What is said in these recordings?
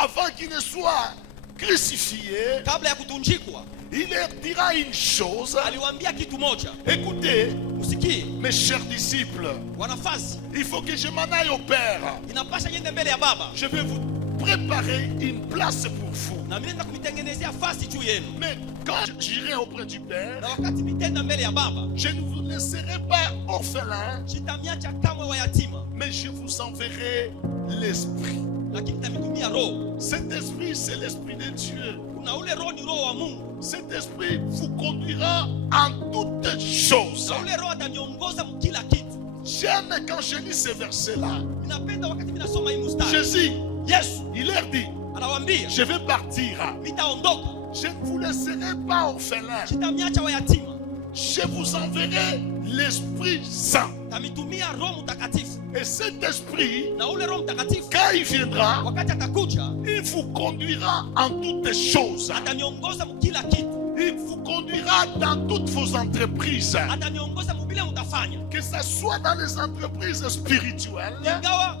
avant qu'il ne soit crucifié, kabla ya kutunjikwa, il leur dira une chose. aliwaambia kitu moja. Écoutez, Usikie mes chers disciples, wanafunzi, il faut que je m'en aille au Père. inapasha niende mbele ya Baba, Je vais vous préparer une place pour vous. na mimi naenda kumitengenezea fasi juu yenu. Mais quand j'irai auprès du Père, Na wakati nitenda mbele ya Baba, je ne vous laisserai pas orphelins, sitamiacha kamwe wayatima, mais je vous enverrai l'Esprit. lakini nitamitumia Roho. Cet esprit, c'est l'Esprit de Dieu. Kuna ule Roho ni Roho wa Mungu, Cet esprit vous conduira en toutes choses. na ule Roho ataniongoza mkila kitu. J'aime quand je lis ces versets-là. Ninapenda wakati mimi nasoma hii mstari. Jésus, Yesu il leur dit, anawaambia, je vais partir. nitaondoka, Je ne vous laisserai pas orphelins. sitamiacha wayatima, Je vous enverrai l'Esprit Saint. tamitumia Roho Mtakatifu. Et cet esprit, Na ule Roho Mtakatifu quand il viendra, wakati atakuja, il vous conduira en toutes choses. ataniongoza mkila kitu, Il vous conduira dans toutes vos entreprises. ataniongoza mubile mutafanya, Que ce soit dans les entreprises spirituelles, ingawa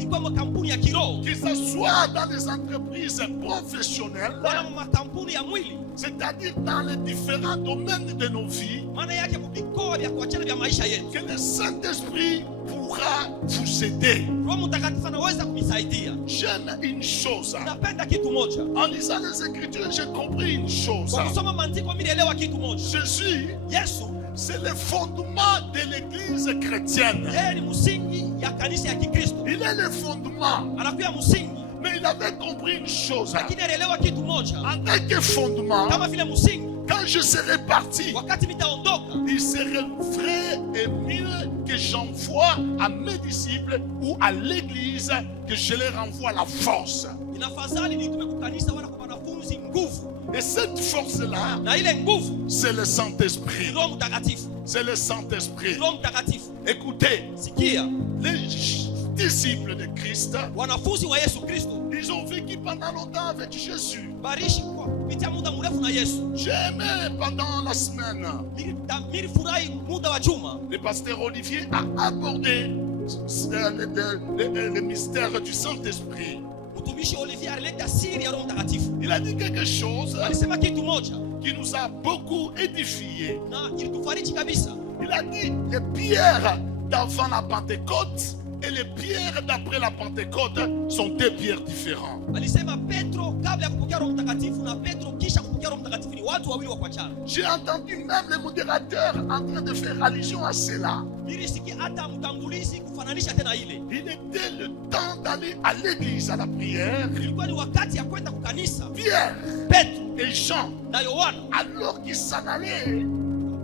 ikuwa makampuni ya kiroho que ce soit dans les entreprises professionnelles, wala makampuni ya mwili, c'est-à-dire dans les différents domaines de nos vies, maana yake muvikoa vya kuachana vya maisha yetu. que le Saint-Esprit pourra vous aider. Roho Mtakatifu anaweza kunisaidia. J'aime une chose. Napenda kitu moja, En lisant les Écritures, j'ai compris une chose. kwa kusoma maandiko mimi nielewa kitu moja. Jésus, Yesu c'est le fondement de l'Église chrétienne. yeye ni msingi ya kanisa ya Kikristo, Il est le fondement. anakuwa msingi, Mais il avait compris une chose. lakini alielewa kitu moja, En tant que fondement, kama vile msingi, quand je serai parti, wakati nitaondoka, il serait vrai et mieux que j'envoie à mes disciples ou à l'Église, que je les renvoie la force. inafadhali nitume kwa kanisa wala kwa wanafunzi nguvu, Et cette force-là, na ile nguvu c'est le ni Saint-Esprit. Roho Mtakatifu. C'est le Saint-Esprit. Roho Mtakatifu. Écoutez, Sikia, les disciples de Christ, wanafunzi wa Yesu Kristo ils ont vécu pendant longtemps avec Jésus. barishi kwa kupitia muda mrefu na Yesu. J'ai aimé pendant la semaine. Nilifurahi muda wa juma, Le pasteur Olivier a abordé le mystère du Saint-Esprit. mtumishi Olivier alileta siri ya Roho Mtakatifu. Il a dit quelque chose Alisema kitu moja qui nous a beaucoup édifiés. na ilitufariji kabisa. Il a dit les pierres d'avant la Pentecôte et les pierres d'après la Pentecôte sont deux pierres différentes. Alisema Petro kabla ya kupokea Roho Mtakatifu na Petro kisha kupokea Roho Mtakatifu ni watu wawili wa kuachana. J'ai entendu même les modérateurs en train de faire allusion à cela. Nilisikia hata mtangulizi kufananisha tena ile. Il était le temps d'aller à l'église à la prière. Ilikuwa ni wakati ya kwenda kukanisa. Pierre Petro et Jean, na Yohana alors qu'ils s'en allaient,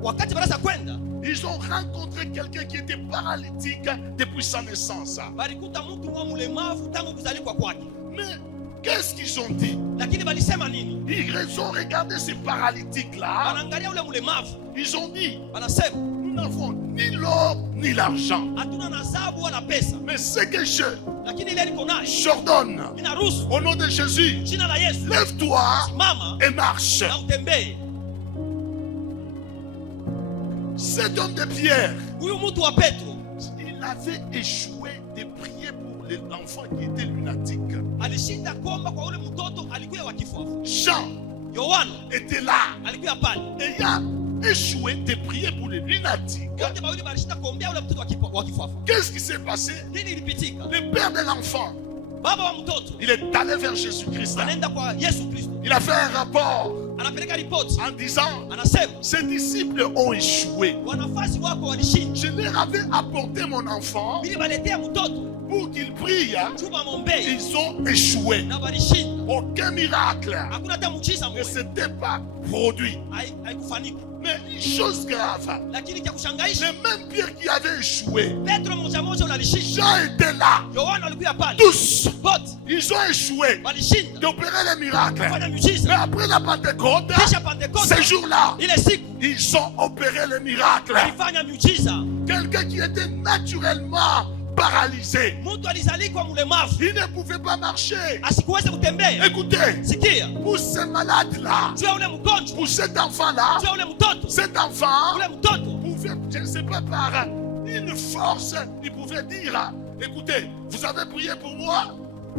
wakati wanaweza kwenda, ils ont rencontré quelqu'un qui était paralytique depuis sa naissance. balikuta mtu mwa mlemavu tangu kuzaliwa kwake. Mais qu'est-ce qu'ils ont dit? Lakini balisema nini? Ils ont regardé ces paralytiques-là. Wanaangalia ule mlemavu, Ils ont dit, wanasema nous n'avons ni l'or ni l'argent. hatuna na dhahabu wala pesa, Mais ce que je lakini ile niko nayo j'ordonne, ninaruhusu au nom de Jésus, jina la Yesu, lève-toi mama et marche. na utembee. Cet homme de Pierre, Huyu mtu wa Petro il avait échoué de prier pour l'enfant qui était lunatique. alishinda kuomba kwa ule mtoto alikuwa wa kifafa. Jean Yohana était là, alikuwa pale, ayant échoué de prier pour les lunatiques. wote wawili walishinda kuombea ule mtoto wa kifafa. Qu'est-ce qui s'est passé? Nini ilipitika? Le père de l'enfant, Baba wa mtoto il est allé vers Jésus-Christ. anaenda kwa Yesu Kristo, Il a fait un rapport anapeleka ripoti, en disant, anasema ses disciples ont échoué. wanafunzi wako walishinda, Je leur avais apporté mon enfant ili baletea mtoto pour qu'il prie. chuma mombei Ils ont échoué. na walishinda. Aucun miracle Hakuna hata muujiza ne mmoja s'était pas produit. haikufanika. Mais une chose grave, Lakini cha kushangaisha, le même Pierre qui avait échoué, Petro moja moja ule alishinda, Jean était là. Yohana alikuwa pale, Tous, wote ils ont échoué walishinda d'opérer les miracles. kufanya Mais miujiza. après la Pentecôte, Kisha Pentekoste ces jours-là, ile siku ils ont opéré les miracles. alifanya miujiza. Quelqu'un qui était naturellement paralysé, Mtu alizalikwa mlemavu il ne pouvait pas marcher. asikuweze kutembea. Écoutez, Sikia, pour ce malade-là, juu ya ule mgonjwa, pour cet enfant-là, juu ya ule mtoto, cet enfant ule mtoto pouvait, je ne sais pas, par une force, il pouvait dire, écoutez, vous avez prié pour moi,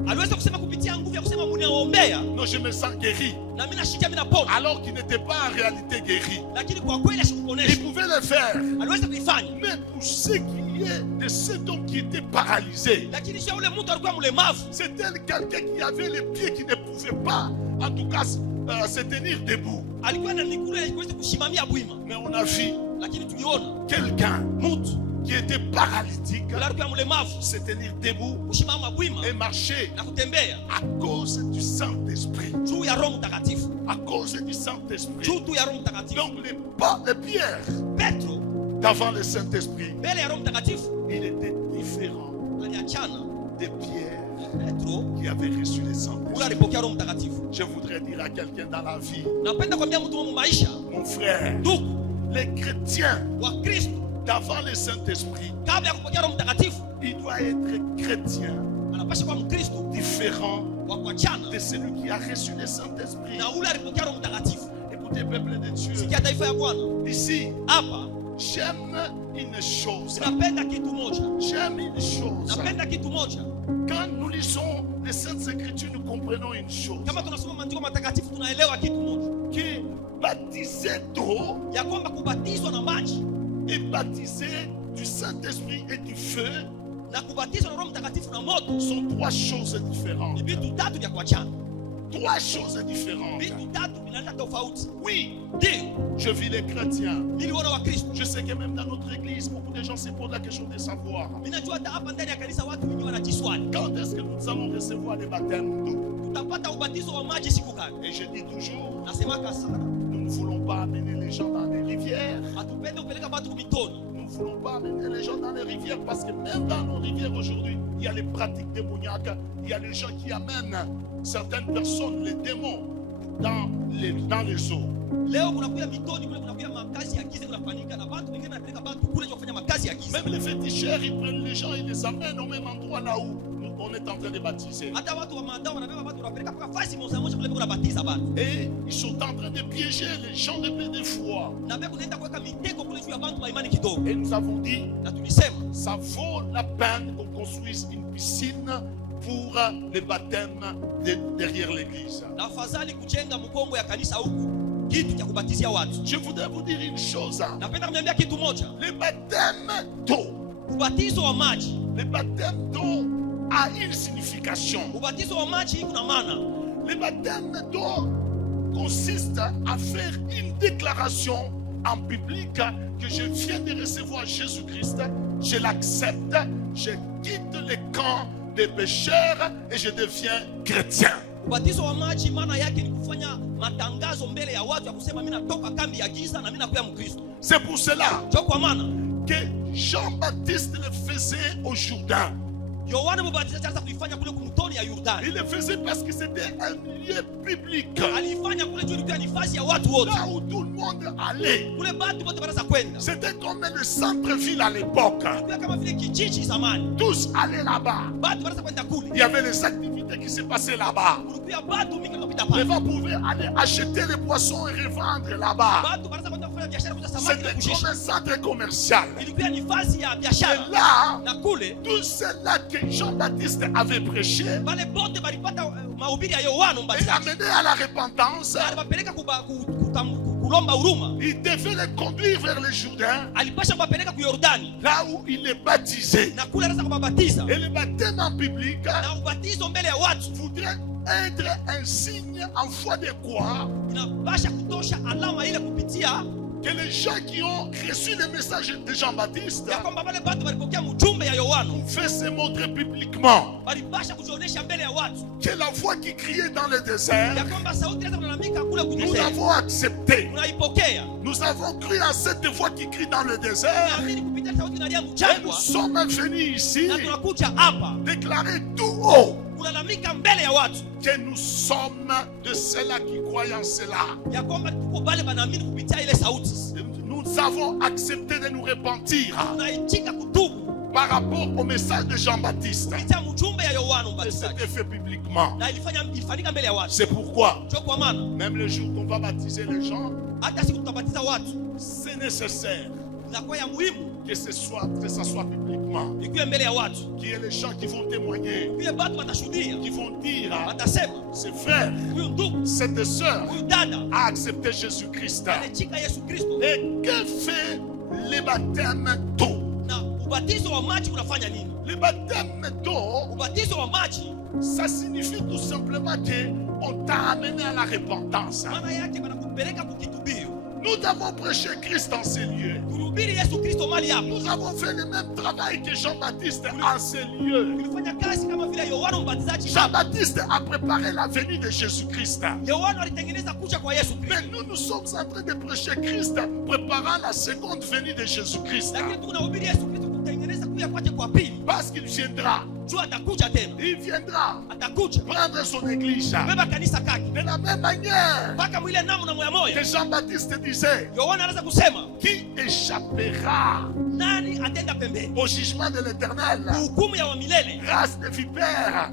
aliweza kusema kupitia nguvu ya kusema mnaombea, non, je me sens guéri. na mimi nashikia mimi napona, Alors qu'il n'était pas en réalité guéri. lakini kwa kweli Il ashikuonesha pouvait le faire. aliweza kuifanya. Mais pour ce qui est de cet homme qui était paralysé, Lakini sio ule mtu alikuwa mlemavu, c'était quelqu'un qui avait les pieds qui ne pouvait pas, en tout cas, se tenir debout. alikuwa na miguu ile iweze kushimamia bwima, Mais on a vu lakini tuliona quelqu'un mtu qui était paralytique yule alikuwa mlemavu se tenir debout kushimama bwima et marcher na kutembea à cause du Saint-Esprit. juu ya Roho Mtakatifu, À cause du Saint-Esprit. juu tu ya Roho Mtakatifu. Donc les pierres Petro d'avant le Saint-Esprit, mbele ya Roho Mtakatifu il était différent aliachana des pierres Petro qui avaient reçu le ule Saint-Esprit. alipokea Roho Mtakatifu. Je voudrais dire à quelqu'un dans la vie, Napenda kwambia mtu wa maisha, mon frère, ndugu les chrétiens wa Kristo, d'avant le Saint-Esprit, kabla ya kupokea Roho Mtakatifu il doit être chrétien anapaswa kuwa Mkristo différent wa kuachana de celui qui a reçu le Saint-Esprit. na ule alipokea Roho Mtakatifu. Écoutez, peuple de Dieu, Sikia taifa ya Bwana, ici, hapa j'aime une chose. napenda kitu moja, J'aime une chose. napenda kitu moja. Quand nous lisons les Saintes Écritures, nous comprenons une chose. Kama tunasoma maandiko matakatifu tunaelewa kitu moja, Que baptiser d'eau ya kwamba kubatizwa na maji et baptiser du Saint-Esprit et du feu na kubatizwa na Roho Mtakatifu na moto sont trois choses ni différentes. vitu tatu vya kuachana, Trois choses différentes. vitu tatu vinaleta tofauti. Oui, Ndio je vis les chrétiens. niliona wa Kristo, Je sais que même dans notre église, beaucoup de gens se posent la question de savoir ninajua hata hapa ndani ya kanisa watu wengi wanajiswali, quand est-ce que nous allons recevoir les baptêmes d'eau. tutapata ubatizo wa maji siku gani? Et je dis toujours, Nasemaka sana, nous ne voulons pas amener les gens dans les rivières. hatupende kupeleka watu kumitoni, Nous ne voulons pas amener les gens dans les rivières parce que même dans nos rivières aujourd'hui, il y a les pratiques démoniaques, il y a les gens qui amènent certaines personnes, les démons, dans les eaux. leo kunakuya mitoni kule, kunakuya makazi ya giza kunafanyika na watu wengine wanapeleka watu kule kufanya makazi ya giza. Même les féticheurs, ils prennent les gens et les amènent au même endroit là où on est en train de baptiser. Hata watu wa madao wanabeba watu wanapeleka mpaka fasi moja moja kule kunabatiza watu, Et ils sont en train de piéger les gens de peu de foi. na pia kunaenda kuweka mitego kule juu ya watu wa imani kidogo. Et nous avons dit, Na tulisema ça vaut la peine qu'on construise une piscine pour les baptêmes derrière l'église. na afadhali kujenga mkongo ya kanisa huku kitu cha kubatizia watu. Je voudrais vous dire une chose. Napenda kumwambia kitu moja, Le baptême d'eau, ubatizo wa maji, le baptême d'eau a une signification. ubatizo wa maji kuna maana. Le baptême d'eau consiste à faire une déclaration en public que je viens de recevoir Jésus-Christ, je l'accepte, je quitte le camp des pécheurs et je deviens chrétien. Ubatizo wa maji maana yake ni kufanya matangazo mbele ya watu ya kusema mimi natoka kambi ya giza na mimi nakuwa Mkristo. C'est pour cela Ndio kwa maana que Jean-Baptiste le faisait au Jourdain. Yohana Mbatizaji alianza kuifanya kule kumtoni ya Yordani. Il le faisait parce que c'était un lieu public. Aliifanya kule juu ilikuwa ni nafasi ya watu wote. Là où tout le monde allait. Kule watu wote wanaweza kwenda. C'était comme le centre-ville à l'époque. Ilikuwa kama vile kijiji zamani. Tous allaient là-bas. Watu wanaweza kwenda kule. Il y avait les activités qui se passaient là-bas. Kulikuwa watu mingi wanapita Les pale. gens pouvaient aller acheter les poissons et revendre là-bas. Watu wanaweza kwenda kufanya biashara kuuza samaki na C'était comme kushisha. un centre commercial. Ilikuwa ni nafasi ya Et biashara. là, Na kule tout cela que Jean-Baptiste avait prêché wale bote walipata mahubiri ya Yohana et Mbatizaji. amené à la repentance, Alipeleka kulomba huruma. il devait les conduire vers le Jourdain, Alipasha kuwapeleka ku Yordani là où il est baptisé. na kule anaweza kubabatiza. Et le baptême en public Na ubatizo mbele ya watu voudrait être un signe en foi de quoi inapasha kutosha alama ile kupitia que les gens qui ont reçu le message de Jean-Baptiste ya kwamba wale watu walipokea mjumbe ya Yohana pouvaient se montrer publiquement. walipasha kujionyesha mbele ya watu Que la voix qui criait dans le ya désert, kwamba sauti inaweza kulalamika kule nous kujisema. l'avons acceptée. Tunaipokea. Nous avons cru à cette voix qui crie dans le désert. Naamini kupitia sauti inalia Et nous mchangwa sommes venus ici na tunakuja hapa déclarer tout haut kulalamika mbele ya watu que nous sommes de ceux-là qui croient en cela. ya kwamba tuko pale wanaamini kupitia ile sauti. Nous avons accepté de nous repentir Tunaitika kutubu par rapport au message de Jean-Baptiste. kupitia mjumbe ya Yohana Et Mbatizaji. c'était fait publiquement. Na ilifanyika mbele ya watu. C'est pourquoi, Ndio kwa maana même le jour qu'on va baptiser les gens, hata siku tutabatiza watu c'est nécessaire inakuwa ya muhimu que ça soit publiquement, ikuwe mbele ya watu, qu'il y ait les gens qui vont témoigner, ikuwe batu watashuhudia, qui vont dire, watasema ses frères, huyu ndugu, cette sœur huyu dada a accepté Jésus-Christ. alichika Yesu Kristo. Et que fait le baptême d'eau? Na ubatizo wa maji unafanya nini? Le baptême d'eau, Ubatizo wa maji ça signifie tout simplement qu'on t'a amené à la repentance. maana yake wanakupeleka kukitubio. Nous avons prêché Christ en ces lieux. Tulihubiri Yesu Kristo mali hapo. Nous avons fait le même travail que Jean-Baptiste en ces lieux. Tulifanya kazi kama vile Yohana Mbatizaji. Jean-Baptiste a préparé la venue de Jésus-Christ. Yohana alitengeneza kuja kwa Yesu Kristo. Mais nous sommes en train de prêcher Christ, préparant la seconde venue de Jésus-Christ. Lakini tunahubiri Yesu Kristo kutengeneza kuja kwake kwa pili. Parce qu'il viendra. Jua atakuja tena. Il viendra Atakuja. prendre son église. Beba kanisa kake. De la même manière Mpaka mwile namu na moya moya. que Jean-Baptiste disait, Yohana anaweza kusema, qui échappera nani atenda pembeni? au jugement de l'éternel? Hukumu ya wa milele. Race de vipères.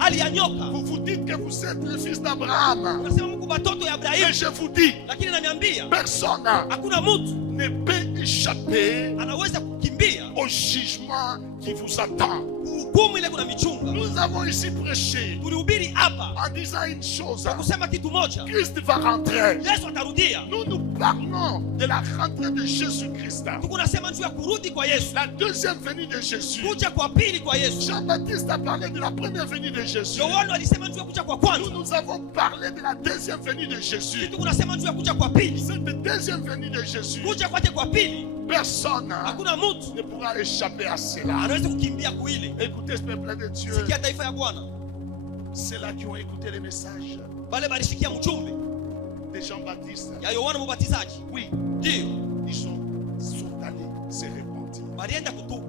Hali ya nyoka. Vous vous dites que vous êtes le fils d'Abraham. Unasema Mungu batoto ya Mais Ibrahimu. je vous dis, Lakini naniambia, personne hakuna mtu ne peut échapper anaweza kukimbia au jugement qui vous attend. hukumu ile kuna michunga. Nous avons ici prêché Tulihubiri hapa en disant une chose. kwa kusema kitu moja, Christ va rentrer. Yesu atarudia. Nous parlons de la rentrée de Jésus-Christ. Tuko nasema juu ya kurudi kwa Yesu, La deuxième venue de Jésus. kuja kwa pili kwa Yesu. Jean-Baptiste a parlé de la première venue de Jésus. Yohana alisema juu ya kuja kwa Nous, kwanza. nous avons parlé de la deuxième venue de Jésus. Tuko nasema juu ya kuja kwa pili. Cette deuxième venue de Jésus, Kuja kwake kwa pili, personne hakuna mtu ne pourra échapper à cela. anaweza kukimbia kuile. Écoutez ce peuple de Dieu. Sikia taifa ya Bwana, Ceux-là qui ont écouté les messages wale balisikia mjumbe de Jean-Baptiste, ya Yohana Mbatizaji, oui, ndio ils sont allés se repentir. balienda kutubu.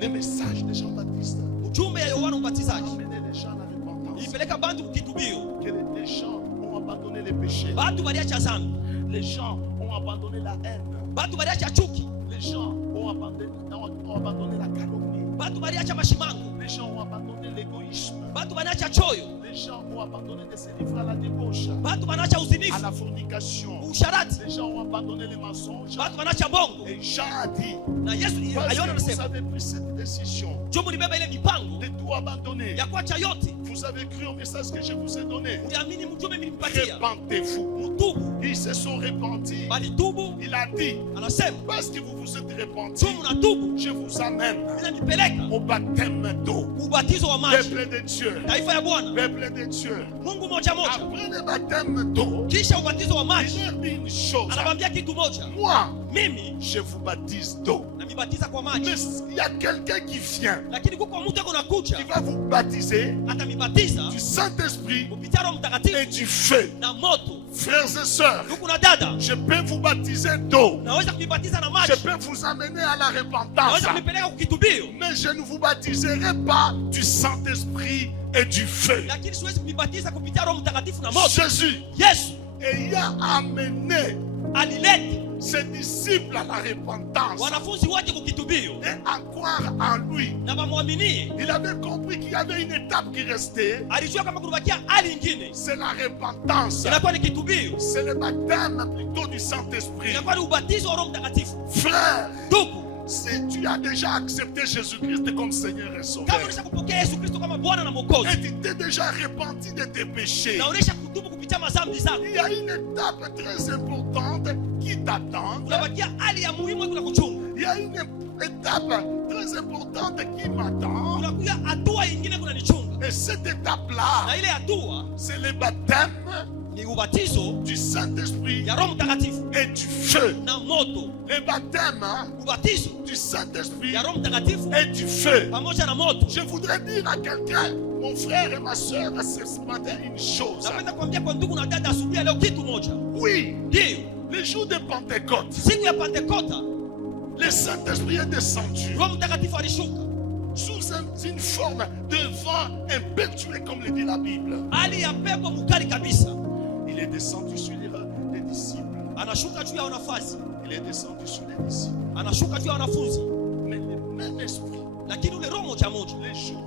Les messages de Jean-Baptiste Mjumbe ya Yohana ont Mbatizaji amené les gens à la repentance. ilipeleka bantu kukitubio. Que les gens ont abandonné les péchés. Batu baliacha zambi, Les gens ont abandonné la haine. batu baliacha chuki, Les gens ont abandonné la calomnie. batu baliacha mashimango, Les gens ont abandonné l'égoïsme. batu banacha choyo, Les gens ont abandonné de se livrer à la débauche, batu banacha à uzinifu, la fornication. usharati, Les gens ont abandonné les mensonges. batu banacha bongo. Et Jean a dit, Na Yesu parce Yohana que vous anasema, avez pris cette décision jomu libeba ile mipango de tout abandonner. ya kuacha yote, Vous avez cru au message que je vous ai donné. uliamini mjumbe nilimpatia, Repentez-vous. mutubu. Ils se sont repentis. Balitubu, Il a dit, anasema parce que vous vous êtes repentis, tu mnatubu, je vous amène ninanipeleka au baptême d'eau. ubatizo wa maji. Peuple de Dieu, Taifa ya Bwana, peuple de Dieu. Mungu moja moja, Après le baptême d'eau, kisha ubatizo wa il maji leur dit une chose. anamwambia kitu moja, Moi, mimi je vous baptise d'eau. namibatiza kwa Mais maji, il y a quelqu'un qui vient, lakini kuko mtu ako nakuja qui va vous baptiser atamibatiza du Saint-Esprit kupitia Roho et Mtakatifu du feu. na moto. Frères et sœurs, Ndugu na dada, je peux vous baptiser d'eau. naweza kunibatiza na Je maji, peux vous amener à la repentance. naweza kunipeleka kukitubio, Mais je ne vous baptiserai pas du Saint-Esprit et du feu. lakini siwezi kunibatiza kupitia Roho Mtakatifu na moto. Jésus Yesu ayant amené alileta ses disciples à la repentance wanafunzi wake kukitubio et à croire en lui, na wamwaminie. il avait compris qu'il y avait une étape qui restait, Alijua kama kurubakia hali ingine c'est la repentance. inakuwa ni kitubio, C'est le baptême plutôt du Saint-Esprit. inakuwa ni ubatizo wa Roho Mtakatifu. Frère, Ndugu, si tu as déjà accepté Jésus-Christ comme Seigneur et kama Sauveur, unaisha kupokea Yesu Kristo kama Bwana na et Mwokozi tu t'es déjà repenti de tes péchés, na unaisha kutubu kupitia madhambi zako, il y a une étape très importante qui t'attend. unabakia hali ya muhimu kuna kuchunga. Il y a une étape très importante qui m'attend. Unakuja hatua ingine kuna nichunga, Et cette étape-là, na ile hatua c'est le baptême ni ubatizo du Saint-Esprit ya Roho Mtakatifu et du feu. na moto. Le baptême Ubatizo du Saint-Esprit ya Roho Mtakatifu et du feu. pamoja na moto. Je voudrais dire à quelqu'un, mon frère et ma soeur, ce matin, une chose. Napenda kuambia kwa ndugu na dada asubuhi ya leo kitu moja, Oui, ndio le jour de Pentecôte, siku ya Pentekota le Saint-Esprit est descendu Roho Mtakatifu alishuka sous une forme de vent impétueux, comme le dit la Bible. hali ya pepo mkali kabisa, Il est descendu sur les disciples. anashuka juu ya wanafunzi, Il est descendu sur les disciples. anashuka juu ya wanafunzi, Mais le même esprit, lakini ule roho moja moja, les jours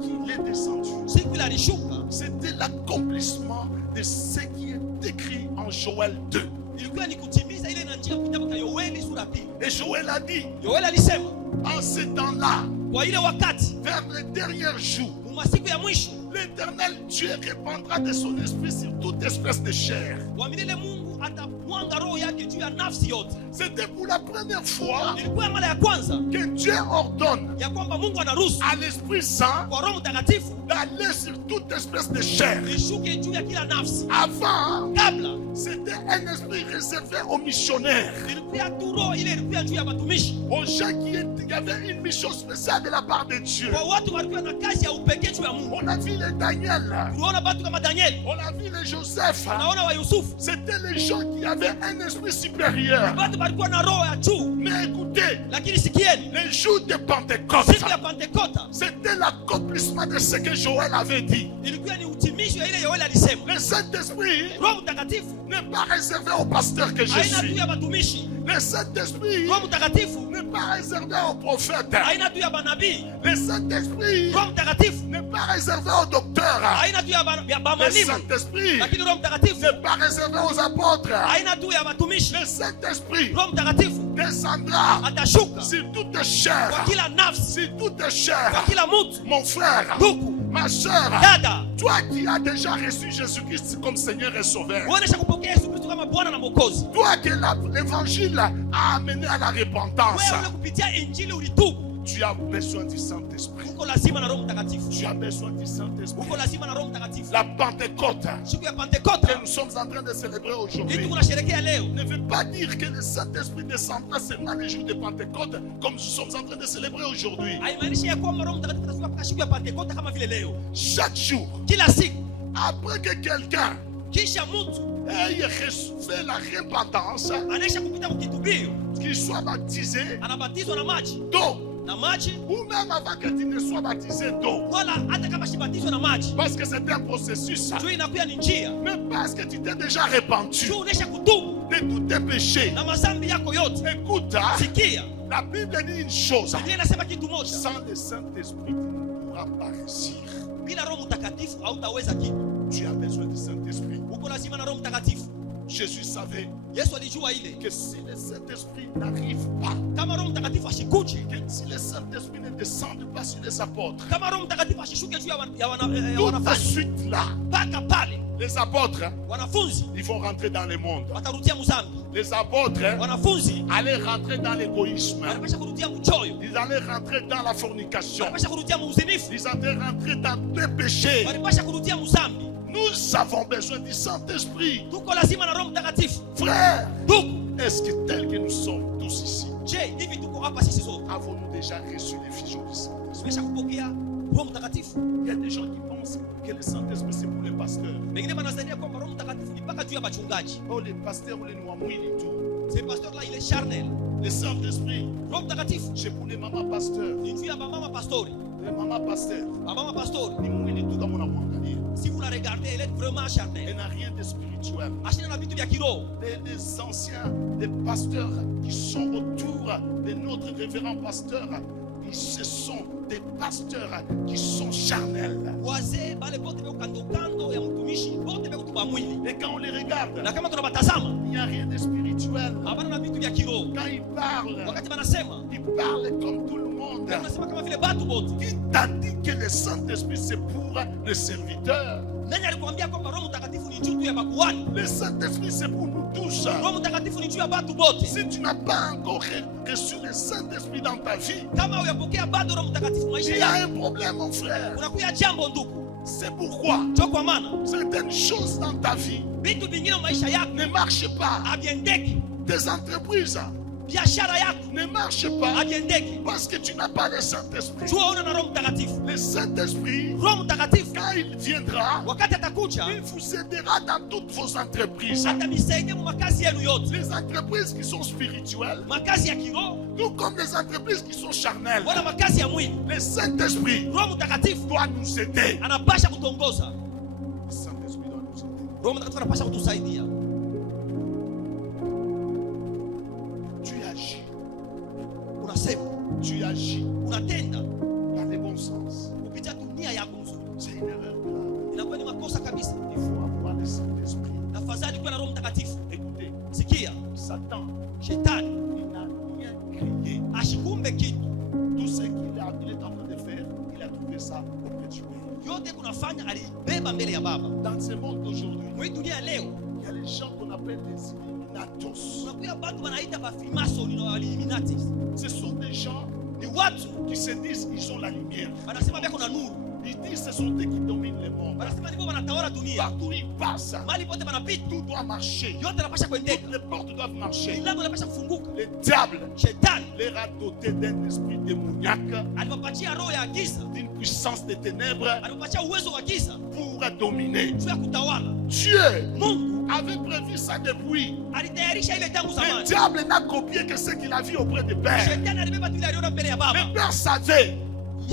qu'il est descendu, siku ile alishuka c'était l'accomplissement de ce qui est écrit en Joël 2. ilikuwa ni kutimiza ile na njia kitabu cha Yoeli sura ya 2. Et Joël a dit, Yoeli alisema en ce temps-là, kwa ile wakati vers les derniers jours, masiku ya mwisho l'Éternel Dieu répandra de son esprit sur toute espèce de chair. wa milele Mungu atamwanga roho yake juu ya nafsi yote. C'était pour la première fois Ilikuwa mara ya kwanza que Dieu ordonne ya kwamba Mungu anaruhusu à l'Esprit Saint kwa Roho Mtakatifu d'aller sur toute espèce de chair. ishuke juu ya kila nafsi. Avant, Kabla c'était un esprit réservé aux missionnaires, ilikuwa tu roho ile ilikuwa juu ya watumishi, aux gens qui avaient une mission spéciale de la part de Dieu. kwa watu walikuwa na kazi ya upekee juu ya Mungu. On a vu les Daniel, Tunaona watu kama Danieli, on a vu les Joseph. tunaona wa Yusufu, C'était les gens qui avaient un esprit supérieur. watu walikuwa na roho ya juu. Mais écoutez, Lakini sikieni, les jours de Pentecôte, siku ya Pentekota c'était l'accomplissement de ce que Joël avait dit. ilikuwa ni utimisho ya ile Yoeli alisema. Le Saint-Esprit Roho Mtakatifu n'est pas réservé au pasteur que je haina tu suis. ya watumishi. Le Saint-Esprit Roho Mtakatifu n'est pas réservé au prophète. haina tu ya manabii. Le Saint-Esprit Roho Mtakatifu n'est pas réservé au docteur. haina tu ya Le mwalimu. Saint-Esprit Lakini Roho Mtakatifu n'est pas réservé aux apôtres. haina tu ya watumishi. Le Saint-Esprit Roho Mtakatifu descendra atashuka sur toute kwa chair. kila nafsi, Sur toute kwa chair. kila mtu. Mon frère, Ndugu, ma soeur, dada, toi qui as déjà reçu Jésus-Christ comme Seigneur et Sauveur, uonesha kupokea Yesu Kristo kama Bwana na Mwokozi. toi que l'évangile a amené à la repentance, Wewe ule kupitia injili ulitubu, tu as besoin du Saint-Esprit. uko lazima na Roho Mtakatifu. Tu as besoin du Saint-Esprit. Uko lazima na Roho Mtakatifu. La Pentecôte Siku ya que Pentekota nous sommes en train de célébrer hii aujourd'hui tunasherehekea leo ne veut pas dire que le Saint-Esprit descendra seulement les jours de Pentecôte comme nous sommes en train de célébrer aujourd'hui. haimaanishi ya kwamba Roho Mtakatifu atashuka mpaka siku ya Pentekota kama vile leo. Chaque jour, Kila siku après que quelqu'un kisha mtu ait fait la repentance, anaisha kupita mkitubio, qu'il soit baptisé anabatizwa na maji d'eau, na maji, ou même avant que tu ne sois baptisé d'eau, wala hata kama shibatizwa na maji, parce que c'est un processus, juu inakuwa ni njia, mais parce que tu t'es déjà répandu juu unaisha kutubu de tous tes péchés. na mazambi yako yote. Écoute, hein, Sikia, la Bible dit une chose, Biblia inasema kitu moja, sans le Saint-Esprit, tu ne pourras pas réussir. bila Roho Mtakatifu hautaweza kitu. Tu as besoin du Saint-Esprit. Uko lazima na Roho Mtakatifu. Jésus savait Yesu alijua ile, que si le Saint-Esprit n'arrive pas, kama Roho Mtakatifu ashikuje, que si le Saint-Esprit ne descend pas sur les apôtres, kama Roho Mtakatifu ashishuke juu ya tout de wanafunzi, suite là, mpaka pale les apôtres, wanafunzi ils vont rentrer dans le monde. watarudia mzambi. Les apôtres Wanafunzi allaient rentrer dans l'égoïsme. wanapasha kurudia mchoyo, Ils allaient rentrer dans la fornication. wanapasha kurudia muuzinifu, Ils allaient rentrer dans des péchés. wanapasha kurudia mzambi. Nous avons besoin du Saint-Esprit. Tuko lazima na Roho Mtakatifu. Frère, Ndugu, est-ce que tel que nous sommes tous ici, je, hivi tuko hapa sisi sote avons-nous déjà reçu l'effusion du Saint-Esprit? tumesha kupokea Roho Mtakatifu? Il y a des gens qui pensent que le Saint-Esprit c'est pour les pasteurs. Wengine wanazania kwamba Roho Mtakatifu ni mpaka juu ya wachungaji. Oh, les pasteurs, on les noie mouillés et tout. Ce pasteur là il est charnel. Le Saint-Esprit, Roho Mtakatifu c'est pour les mamans pasteurs. ni juu ya mama pastori. Les mamans pasteurs, Mama pastori, ni mouillés tout dans mon amour. si vous la regardez, elle est vraiment Elle charnelle. n'a rien de spirituel. Ashina na vitu vya kiroho. Les anciens, les pasteurs qui sont autour de notre révérend pasteur, ce sont des pasteurs qui sont charnels. Wazee bale bote beko kando kando ya mtumishi, bote beko tuba mwili. Et quand on les regarde, Na kama tunabatazama, il n'y a rien de spirituel. hapana na vitu vya kiroho. Quand ils parlent Wakati comme tout le monde. wanasema kama vile batu bote. Qui t'a dit que le Saint-Esprit c'est pour les serviteurs? Nani alikwambia kwamba Roho Mtakatifu ni juu ya makuhani? Le Saint-Esprit c'est pour nous tous. Roho Mtakatifu ni juu ya batu bote. Si tu n'as pas encore reçu le Saint-Esprit dans ta vie, Kama uyapokea bado Roho Mtakatifu maisha il y a yako, un problème, mon frère. unakuya jambo ndugu. C'est pourquoi Cho kwa maana certaines choses dans ta vie vitu vingine maisha yako ne marchent pas. haviendeki. Tes entreprises Biashara yako ne marchent pas haviendeki. parce que tu n'as pas le Saint-Esprit. Jua una na Roho Mtakatifu. Le Saint-Esprit, Roho Mtakatifu quand il viendra, wakati atakuja il vous aidera dans toutes vos entreprises. atamisaidia mu makazi yenu yote, Les entreprises qui sont spirituelles, makazi ya kiroho tout comme les entreprises qui sont charnelles. wala makazi ya mwili. Le Saint-Esprit Roho Mtakatifu doit nous aider. anapasha kutongoza. Le Saint-Esprit doit nous aider. Roho Mtakatifu anapasha kutusaidia. Tu agis, Unasema, tu agis unatenda dans le bon sens. kupitia dunia yako nzuri. C'est une erreur grave. Inakuwa ni makosa kabisa. Il faut avoir le Saint-Esprit. Tafadhali kuwa na Roho Mtakatifu. Écoutez, Sikia yote kunafanya alibeba mbele ya Baba. Dans ce monde d'aujourd'hui, Mwi dunia leo il y a les gens qu'on appelle les Illuminatos. unakuya watu wanaita ba Freemason na Illuminati. Ce sont des gens Ni watu qui se disent qu'ils ont la lumière. wanasema beko na nuru. Ils disent que ce sont eux qui dominent le monde. Wanasema ndivyo wanatawala dunia. Partout ils passent, Mali pote wanapita. tout doit marcher. Yote yanapasha kuendeka. Toutes les portes doivent marcher. Milango inapasha kufunguka. Le diable Shetani leur a doté d'un esprit démoniaque, alipapatia roho ya giza. d'une puissance des ténèbres Alipapatia uwezo wa giza pour dominer. juu ya kutawala. Dieu Mungu avait prévu ça depuis. alitayarisha ile tangu Le zamani. diable n'a copié que ce qu'il a vu auprès du Père. Shetani alibeba tu ile aliona mbele ya Baba. Le Père savait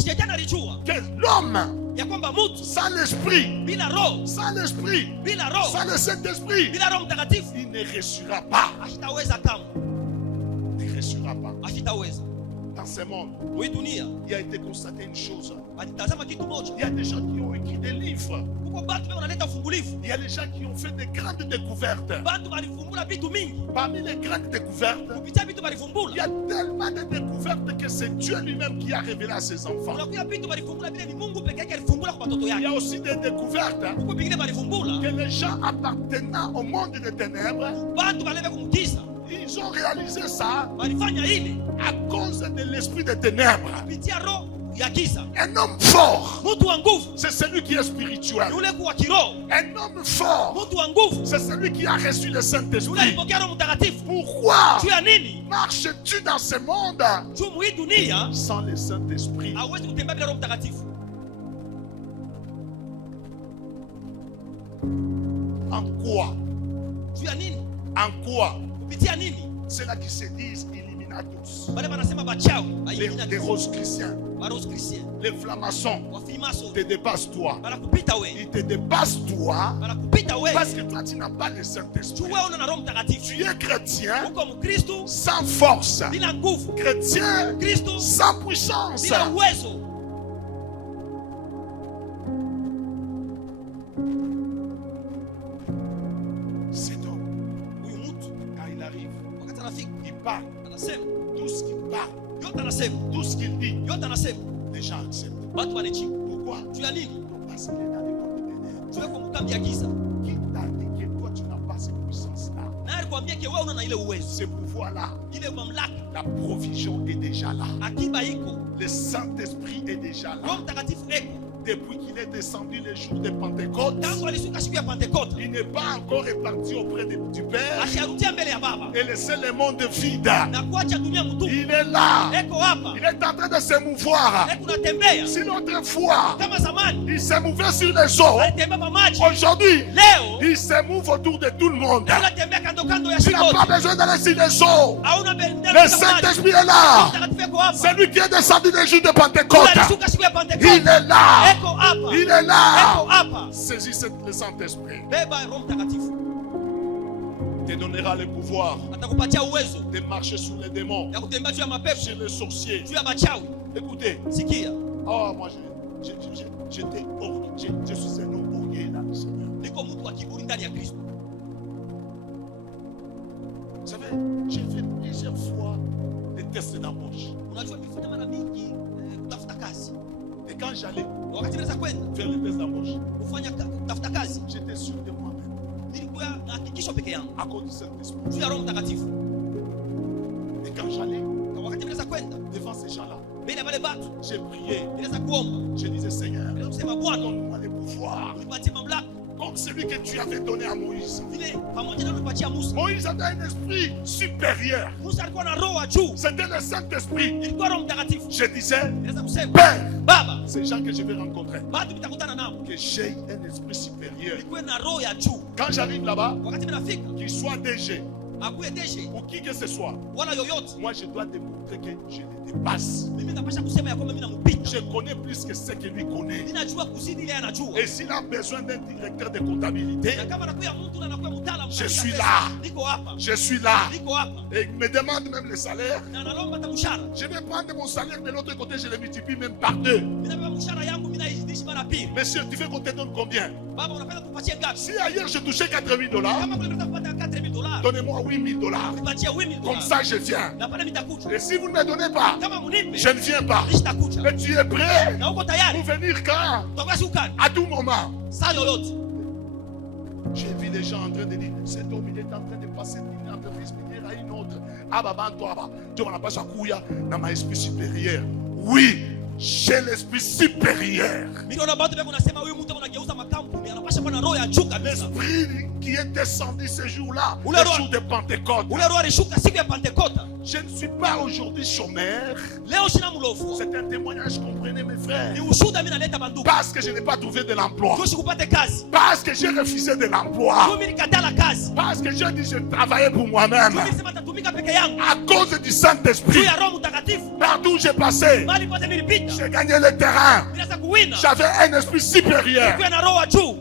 Shetani alijua que l'homme ya kwamba mtu sans l'esprit, bila roho, sans l'esprit, bila roho, sans le Saint-Esprit, bila roho mtakatifu il ne réussira pas. asitaweza kamwe. Il ne réussira pas. Asitaweza. Dans ce monde, Hii dunia il a été constaté une chose. alitazama kitu moja. Il y a des gens qui ont écrit des livres. Huko batu beko wanaleta ufungulivu. Il y a des gens qui ont fait de grandes découvertes. Batu balifumbula vitu mingi. Parmi les grandes découvertes, Kupitia vitu il balifumbula. y a tellement de découvertes que c'est Dieu lui-même qui a révélé à ses enfants. Unakuya vitu balifumbula vile ni Mungu peke yake alifumbula kwa watoto Il y yake. a aussi des découvertes Huko vingine balifumbula. que les gens appartenant au monde des ténèbres, Batu balebe kumkisa. ils ont réalisé ça Balifanya ile à cause de l'esprit des ténèbres. kupitia roho ya giza. Un homme fort, Mtu wa nguvu c'est celui qui est spirituel. ni ule kuwa kiroho. Un homme fort, Mtu wa nguvu c'est celui qui a reçu le ni ule Saint-Esprit. alipokea Roho Mtakatifu. Pourquoi Juu ya nini? marches-tu dans ce monde Juu hii dunia sans le Saint-Esprit? hauwezi kutembea bila Roho Mtakatifu. En quoi? Juu ya nini? En quoi? Kupitia nini? Ceux-là qui se disent Illuminatus, Wale wanasema bachawi, les Illuminati, roses chrétiens, Rose Christian, les flamasons, Freemason, te dépassent toi. wanakupita Ils wewe. te dépassent toi Wanakupita wewe. parce que toi tu n'as pas le Juu Saint-Esprit. wewe una na Roho Mtakatifu. Tu es chrétien Uko Mkristo sans force, bila nguvu. chrétien Kristo sans puissance. bila uwezo. Cet homme, Huyu mtu quand il arrive, wakati anafika il parle. anasema Tout ce qu'il parle, yote, anasema tout ce qu'il dit, yote, anasema les gens acceptent. watu wanajibu. Pourquoi? Juu ya nini? Parce qu'il est dans les mondes des ténèbres. Juu kwa mkambi ya giza. Qui t'a dit que toi tu n'as pas cette puissance-là? Na alikwambia ke wewe una na ile uwezo, Ce pouvoir-là, ile mamlaka, la provision est déjà là. akiba iko, Le Saint-Esprit est déjà là. Roho Mtakatifu eko. Depuis qu'il est descendu le jour de Pentecôte, Tangu alishuka siku ya Pentekoste, il n'est pas encore reparti auprès du Père asharudia mbele ya Baba et laissé le monde vide. na kuacha dunia mtupu. Il est là. Eko hapa, Il est en train de se mouvoir. eko natembea Si l'autre fois, kama zamani il se mouvait sur les eaux, alitembea pa maji, aujourd'hui, leo il se mouve autour de tout le monde. unatembea kando kando ya Tu n'as shimo. pas besoin d'aller sur les eaux. Hauna bendera Le kama maji. Saint-Esprit est Roho là. Mtakatifu eko hapa. C'est lui qui est descendu le jour de Yule Pentecôte. alishuka siku ya Il Pentekoste, est là. eko hapa. Il est là. Eko hapa. Saisis le Saint-Esprit. Beba Roho Mtakatifu, Te donnera le pouvoir atakupatia uwezo de marcher sur les démons, ya kutembea juu ya mapepo, sur les sorciers. juu ya machawi. Écoutez, Sikia, oh, moi je suis un homme orgueilleux dans le Seigneur. niko mtu wa kiburi ndani ya Kristo. Vous savez, j'ai fait plusieurs fois des tests d'embauche. Unajua nilifanya mara mingi kutafuta kazi. Et quand j'allais Wakati naweza kwenda faire les tests d'embauche, kutafuta kazi, j'étais sûr de moi-même nilikuwa na hakikisho peke yangu à cause du Saint-Esprit. juu ya Roho Mtakatifu. Et quand j'allais Kwa wakati naweza kwenda devant ces gens-là, mbele ya wale watu, j'ai prié. naweza kuomba, Je disais, Seigneur, naweza kusema Bwana, donne-moi le pouvoir. unipatie mamlaka Comme celui que tu avais donné à Moïse. vile pamoja na unipatia Musa. Moïse avait un esprit supérieur. Musa alikuwa na roho wa juu, C'était le Saint-Esprit. ilikuwa Roho Mtakatifu. Je disais, Naweza kusema Père, Baba, ces gens que je vais rencontrer, watu nitakutana nao, que j'ai un esprit supérieur. nikuwe na roho ya juu. Quand j'arrive là-bas, Wakati ninafika qu'il soit DG akuye deshe ou qui que ce soit, wala yoyote, moi je dois démontrer que je le dépasse. mimi napasha kusema ya kwamba mimi nampita, Je connais plus que ce que lui connaît. ninajua kuzidi ile anajua. Et s'il a besoin d'un directeur de comptabilité, Na kama nakuya mtu na nakuya mtaalamu, Je suis pesa, là. niko hapa, je suis là. niko hapa, Et il me demande même le salaire. na nalomba hata mshahara. Je vais prendre mon salaire de l'autre côté, je le multiplie même par 2. Mimi nabeba mshahara yangu, mimi naizidishi mara pili. Monsieur, tu veux qu'on te donne combien? Baba, unapenda kupatia ngapi? Si ailleurs je touchais 80 $, Kama kule mtaka kupata $4,000, donnez-moi 8 000 $. nipatie $8,000. Comme ça, je viens. Na pale nitakuja. Et si vous ne me donnez pas, pas, kama munipe je ne viens pas. nitakuja. Mais tu es prêt Na uko pour tayari venir quand? utakuwa shukani À tout moment. saa yoyote. J'ai vu les gens en train de dire, cet homme il est en train de passer d'une entreprise minière à une autre. Ah bah toi, tu vas pas ça couilla dans ma esprit supérieur. Oui, j'ai l'esprit supérieur. Miliona watu beko nasema huyu mtu anageuza makampuni anapasha kuwa na roho ya juu kabisa. L'esprit qui est descendu ce jour-là, Ule le roho- jour de Pentecôte. Ule roho alishuka siku ya Pentekota. Je ne suis pas aujourd'hui chômeur. Leo sina mlofu. C'est un témoignage, comprenez mes frères. Ni ushuhuda mimi naleta banduku. Parce que je n'ai pas trouvé de l'emploi. Tuishi kupate kazi. Parce que j'ai refusé de l'emploi. Mimi nikatala kazi. Parce que j'ai dit je travaillais pour moi-même. Mimi nisema tatumika peke yangu. À cause du Juu Saint-Esprit, ya Roho Mtakatifu. partout où j'ai passé, Mali pote nilipita. j'ai gagné le terrain. Mimi naweza kuwina. J'avais un esprit supérieur. Kuwa na roho wa juu.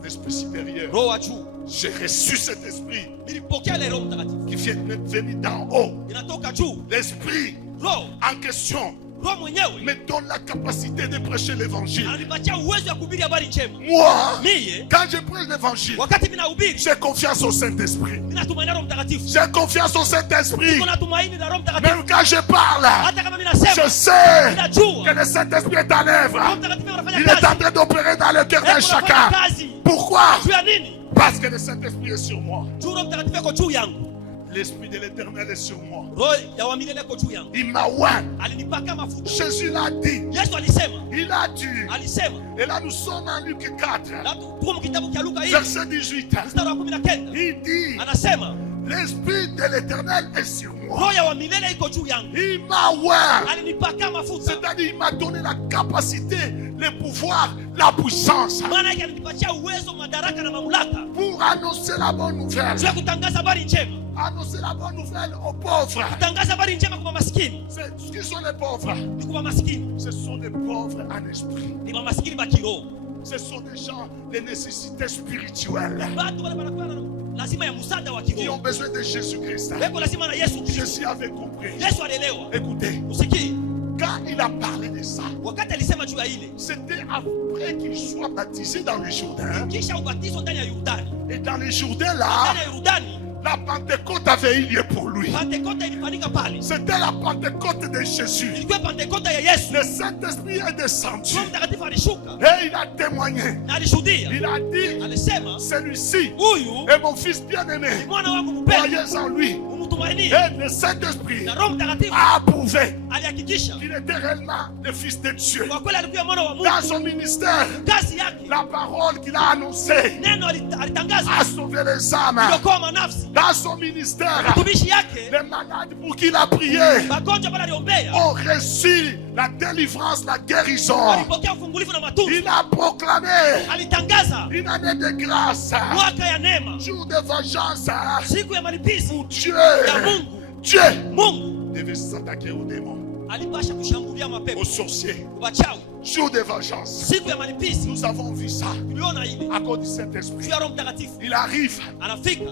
Un esprit supérieur. Roho wa juu. J'ai reçu cet esprit Nilipokea ile Roho Mtakatifu. qui vient venir d'en haut. Inatoka juu. L'esprit Roho. en question Roho mwenyewe. me donne la capacité de prêcher l'évangile. Ananipatia uwezo wa kuhubiri habari njema. Moi, Mie. quand je prêche l'évangile, Wakati mimi nahubiri. j'ai confiance au Saint-Esprit. Mimi natumainia Roho Mtakatifu. J'ai confiance au Saint-Esprit. Niko na tumaini na Roho Mtakatifu. Même quand je parle, Hata kama mimi nasema. je sais Ninajua. que le Saint-Esprit est en Roho œuvre. Mtakatifu anafanya Il est en kazi. train d'opérer dans le cœur d'un Anafanya chacun. kazi. Pourquoi? Juu ya nini? Parce que le Saint-Esprit est sur moi. Juu Roho Mtakatifu yuko juu yangu. L'Esprit de l'Éternel est sur moi. Roho ya wa milele yuko juu yangu. Il m'a oint. Alinipaka mafuta. Jésus l'a dit. Yesu alisema. Il a dit. Alisema. Et là, nous sommes en Luc 4, Na tuko kitabu cha Luka hii. verset 18. Mstari wa 19. Il dit, Anasema, l'Esprit de l'Éternel est sur moi. roho ya wa milele iko juu yangu. Il m'a oint. Alinipaka mafuta. C'est-à-dire, il m'a donné la capacité, le pouvoir, la puissance Maana yake alinipatia uwezo, madaraka na mamlaka. pour annoncer la bonne nouvelle. Juu ya kutangaza habari njema. Annoncer la bonne nouvelle aux pauvres. Kutangaza habari njema kwa maskini. Qui sont les pauvres? Ni kwa maskini. Ce sont des pauvres en esprit. Ni maskini ba kiroho. Ce sont des gens de nécessités spirituelles Watu wale wanakuwa na lazima ya msaada wa qui ont kiroho. besoin de Jésus-Christ. Weko lazima na Yesu Kristo. Jésus avait compris. Yesu alielewa. Écoutez, Usikie. quand il a parlé de ça, Wakati alisema juu ya ile. c'était après qu'il soit baptisé dans le Jourdain. Kisha ubatizo ndani ya Yordani. Et dans le Jourdain, là, Ndani ya Yordani. la Pentecôte avait eu lieu pour lui. Pentekoste ilifanyika pale. C'était la Pentecôte de Jésus. Ilikuwa Pentekoste ya Yesu. Le Saint-Esprit est descendu. Roho Mtakatifu alishuka Et il a témoigné. na alishuhudia. Il a dit, Alisema, celui-ci huyu est mon fils ni bien-aimé. mwana wangu mpendwa. Croyez en lui. Umtumainie. Et le Saint-Esprit Na Roho Mtakatifu a approuvé alihakikisha qu'il était réellement le fils de Dieu. kwa kweli alikuwa mwana wa Dans Mungu. son ministère, Kazi yake, la parole qu'il a annoncée neno alitangaza a sauvé les âmes. kuokoa manafsi. Dans son ministère, Mtumishi yake, les malades pour qui il a prié magonjwa pale aliombea, ont reçu la délivrance, la guérison. walipokea ufungulivu na matunzo. Il a proclamé Alitangaza une année de grâce, mwaka ya neema, jour de vengeance. siku ya malipizi Dieu, ya Mungu. Dieu Mungu devait s'attaquer aux démons, alipasha kushambulia mapepo, aux sorciers. wachawi. Jour de vengeance. Siku ya malipizi Nous avons vu ça tuliona ile à cause du juu Saint-Esprit. ya Roho Mtakatifu. Il arrive Anafika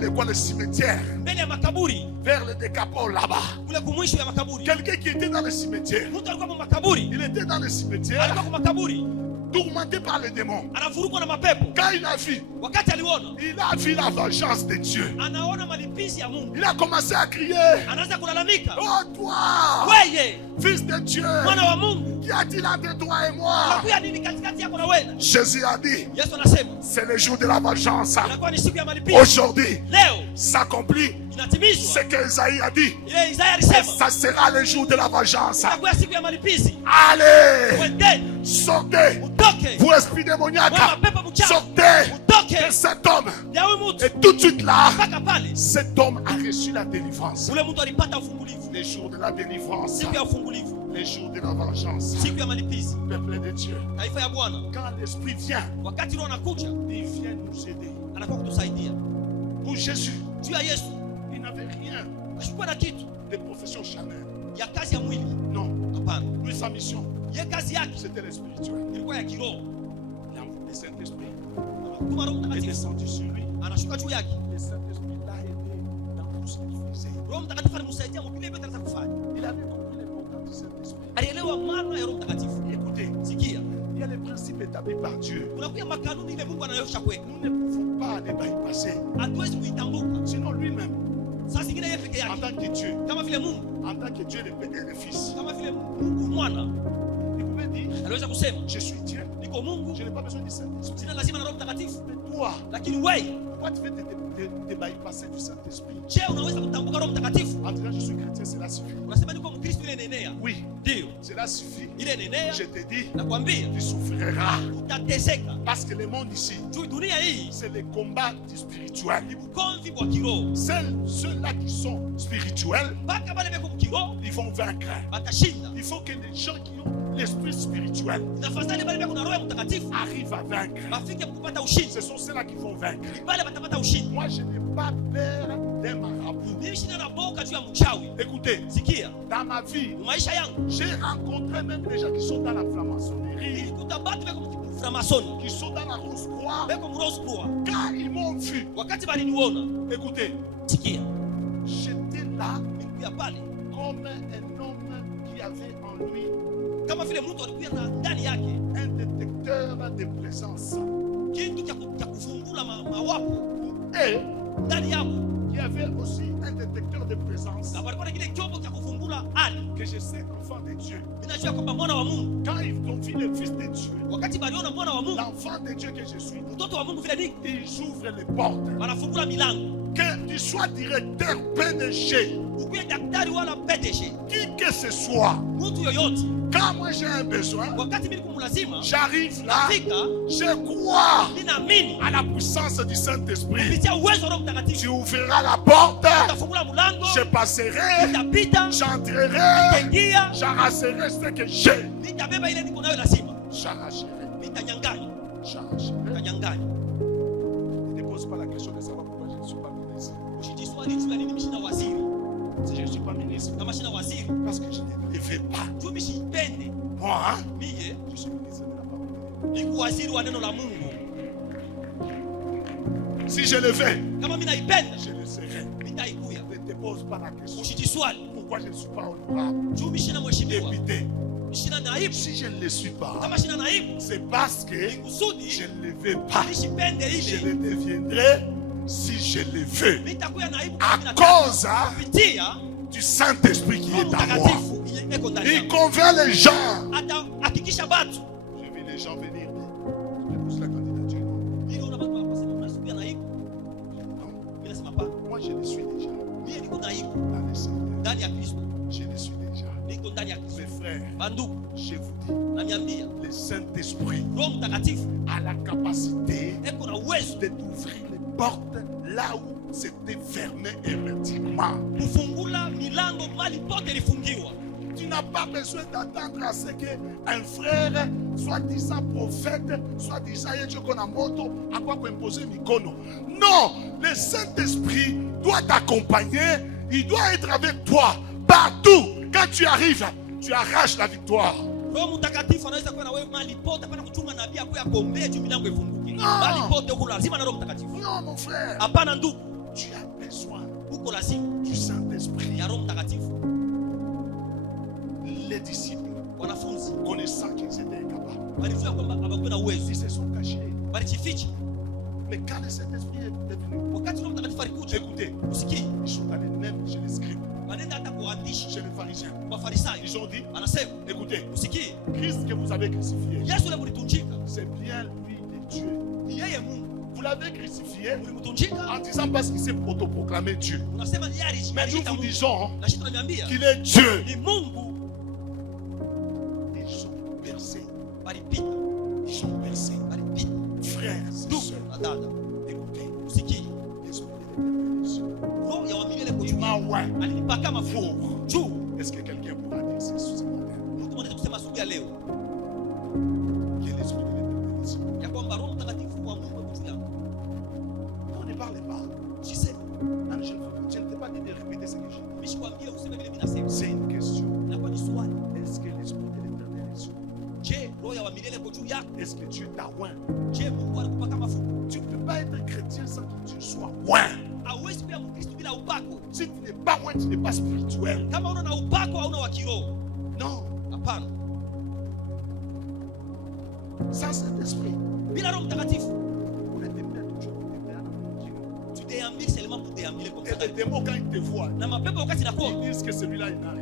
devant le cimetière, mbele ya makaburi, vers le décapole là-bas. kule kumwisho ya makaburi. Quelqu'un qui était dans le cimetière, Mtu alikuwa kwa makaburi, il était dans le cimetière, alikuwa kwa makaburi, tourmenté par les démons. anavurugwa na mapepo. Quand il a vu, Wakati aliona, il a vu la vengeance de Dieu. anaona malipizi ya Mungu, Il a commencé à crier, anaanza kulalamika, oh toi, weye fils de Dieu, mwana wa Mungu, qu'y a-t-il entre toi et moi? unakuya nini katikati yako na wewe? Jésus a dit, Yesu anasema c'est le jour de la vengeance. inakuwa ni siku ya malipizi. Aujourd'hui, Leo s'accomplit inatimizwa ce que Isaïe a dit. ile Isaya alisema, Ça sera le jour de la vengeance. inakuwa siku ya malipizi. Allez, Kwendeni, sortez, utoke, vous esprit démoniaque, wewe mapepo mchafu, sortez utoke de cet homme. ya huyu mtu. Et tout de suite là, Mpaka pale cet homme a reçu la délivrance. ule mtu alipata ufungulivu, Les jours de la délivrance, siku ya ufungulivu, les jours de la vengeance. siku ya malipizi. Peuple de Dieu, Taifa ya Bwana, quand l'Esprit vient, wakati Roho anakuja, il vient nous aider. anakuwa kutusaidia. Pour Jésus, Juu ya Yesu il n'avait rien ashukua na kitu de profession charnelle. ya kazi ya mwili, Non, hapana. lui, sa mission, Ye kazi yake c'était le spirituel. ilikuwa ya kiroho. Il a envoyé le Saint-Esprit Tuma Roho est Mtakatifu descendu sur lui. anashuka juu yake. Le Saint-Esprit l'a aidé dans tout ce qu'il faisait. Roho Mtakatifu alimsaidia mvile vyote anaweza kufanya. Il avait compris l'importance du Saint-Esprit. Alielewa maana ya Roho Mtakatifu. Écoutez, Sikia, il y a les principes établis par Dieu. unakuya makanuni ile Mungu anayosha kwetu, Nous ne pouvons pas les bypasser. hatuwezi kuitambuka. Sinon, lui-même, Saa zingine yeye peke En yake tant que Dieu. kama vile Mungu, En tant que Dieu le Père et le Fils. kama vile Mungu mwana Il pouvait dire, aliweza kusema je suis Dieu. niko Mungu, Je n'ai pas besoin du Saint-Esprit. sina lazima na Roho Mtakatifu. Mais toi, Lakini wewe, pourquoi tu veux te bypasser du Saint-Esprit? je, unaweza kutambuka Roho Mtakatifu? En disant, je suis chrétien, cela suffit. Unasema niko Mkristo, ile nenea. Oui, Ndio, cela suffit. ile nenea. Je te dis, Nakwambia tu souffriras. utateseka. Parce que le monde ici, Juu dunia hii c'est le combat du spirituel. ni bukomvi bwa kiroho. Ceux-là qui sont spirituels, Mpaka bale beko mkiroho ils vont vaincre. batashinda. Il faut que les gens qui ont l'esprit spirituel Inafadhali bale beko na Roho Mtakatifu arrivent à vaincre. bafike kupata ushindi. Ce sont ceux-là qui vont vaincre. Bale batapata ushindi. Moi, je n'ai pas peur d'un marabout. Mimi shina na boka juu ya mchawi. Écoutez, Sikia, dans ma vie, maisha yangu j'ai rencontré même des gens qui sont dans la franc-maçonnerie, nilikuta batu beko mframasoni, qui sont dans la Rose-Croix. beko mrose croix. Quand ils m'ont vu, Wakati baliniona, écoutez, sikia, j'étais là nilikuya pale comme un homme qui avait en lui kama vile mtu alikuya na ndani yake un détecteur de présence kitu cha kufungula mawapo et ndani yako, qui avait aussi un détecteur de présence na walikuwa na kile chombo cha kufungula hali. que je sais enfant de Dieu. Ninajua kwamba mwana wa Mungu, Quand ils ont vu le Fils de Dieu, wakati baliona mwana wa Mungu, l'enfant de Dieu que je suis, mtoto wa Mungu vile nini, ils ouvrent les portes. wanafungula milango. Que tu sois directeur, PDG, Ukuwe daktari wala PDG, qui que ce soit, mtu yoyote, quand moi j'ai un besoin, wakati mimi kumlazima j'arrive là, nafika, je crois ninaamini à la puissance du Saint-Esprit. kupitia uwezo wa Roho Mtakatifu Tu ouvriras la porte, utafungula mlango, je passerai, nitapita, j'entrerai, nitaingia, j'arracherai ce que j'ai. nitabeba ile niko nayo lazima, J'arracherai, nitanyang'anya, j'arracherai. nitanyang'anya. Ne pose pas la question de savoir pourquoi je ne suis pas ministre. Usijiswali juu ya nini mimi sina waziri. Si je ne suis pas ministre, Kama sina waziri, parce que je ne le veux pas. juu mimi sipende. Moi, hein, Mie je suis ministre de la parole. ni waziri wa neno la Mungu. Si je le veux, Kama mimi naipenda, je le serai. nitaikuya. Ne te pose pas la question. Usijiswali Pourquoi je ne suis pas honorable, juu mimi sina mheshimiwa, député? mimi sina naibu. Si je ne le suis pas, Kama sina naibu, c'est parce que ni kusudi je ne le veux pas. nisipende Je ile. le deviendrai si je le veux. Mimi nitakuya naibu À kama cause kupitia du Saint-Esprit qui Roho est à moi. Mtakatifu iko ndani Il yangu. convainc les gens. Atahakikisha batu. J'ai vu les gens venir. Je pousse la candidature. Mimi naona batu wanasema tunasubia naibu. Non. Mimi nasema pa. Moi, je le suis déjà Mimi niko naibu dans le Seigneur. ndani ya Kristo. Je le suis déjà. Niko ndani ya Kristo. Mes frères, Bandugu, je vous dis, naniambia le Saint-Esprit Roho Mtakatifu a la capacité eko na uwezo de t'ouvrir les portes là où c'était fermé hermétiquement. kufungula milango mali pote ilifungiwa. Tu n'as pas besoin d'attendre à ce qu'un frère, soi-disant prophète, soi-disant Yechokonamoto, à quoi imposer Mikono. Non, le Saint-Esprit doit t'accompagner, il doit être avec toi partout. Quand tu arrives, tu arraches la victoire. Roho Mtakatifu anaweza kuwa na wewe mali pote, hapana kuchunga nabii akuya kuombea juu milango ifunguke. No. Mali pote uko lazima na Roho Mtakatifu. Non, mon frère, Hapana ndugu, tu as besoin uko lazima du Saint-Esprit. ya Roho Mtakatifu. Les disciples, Wanafunzi connaissant qu'ils étaient incapables, walijua kwamba hawakuwa na uwezo, ils se sont cachés. walijificha. Mais quand le Saint-Esprit est venu, Wakati Roho Mtakatifu alikuja, écoutez, usikii, ils sont allés même chez les scribes, wanaenda hata kwa waandishi, chez les pharisiens. kwa Farisayo, Ils ont dit, anasema écoutez, usikii, Christ que vous avez crucifié, Yesu ule mlitunjika, c'est bien lui de Dieu. ni yeye Mungu. Vous l'avez crucifié Mlimtunjika, en disant parce qu'il s'est autoproclamé Dieu. unasema ni yeye Mais nous alijiita vous Mungu. disons Na sisi tunaniambia qu'il est Dieu. ni Mungu. Ils sont percés. Walipita, Ils sont percés. walipita. Frères et Ndugu sœurs, na dada, écoutez, usikii, l'Esprit de l'éternel Roho ya wamilele kwa est sur juu moi. Ouais. alinipaka mafuta Pour. juu. Est-ce que quelqu'un pourra dire c'est ce matin Mtu mmoja kusema asubuhi ya leo que l'Esprit de l'éternel est sur moi? ya kwamba Roho Mtakatifu wa Mungu yuko juu yangu. Non, ne parlez pas. Usiseme, Non, je ne t'ai pas dit de répéter ce que j'ai dit. mimi sikwambie useme vile mimi nasema. C'est une question. Inakuwa ni swali. Est-ce que l'Esprit de l'éternel est sur moi? Je, Roho ya wamilele kwa juu yako? Est-ce que Dieu t'a oint? Je, Mungu alikupaka mafuta? Tu ne peux pas être chrétien sans que Dieu soit oint. Hauwezi kuwa Mkristo bila upako. Si tu n'es pas oint, tu n'es pas spirituel. Kama una na upako hauna wa kiroho. Non. Hapana. Sans Saint-Esprit, Bila Roho Mtakatifu, on est amené à toujours te faire. tu déambules seulement pour déambuler. ile Et komsa. les démons, quand ils te voient, Na mapepo wakati nakuwa ils disent que celui-là, il n'a rien.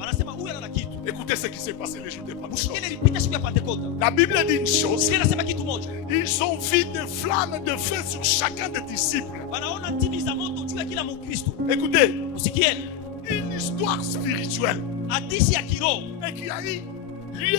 wanasema huyu ana kitu. Écoutez ce qui s'est passé les jours de Pentecôte. Ile ilipita siku ya Pentecote. La Bible dit une chose. Biblia inasema kitu moja. Ils ont vu des flammes de feu sur chacun des disciples. Wanaona timi za moto juu ya kila Mkristo. Écoutez, Usikieni. une histoire spirituelle Hadithi ya kiroho et qui a eu lieu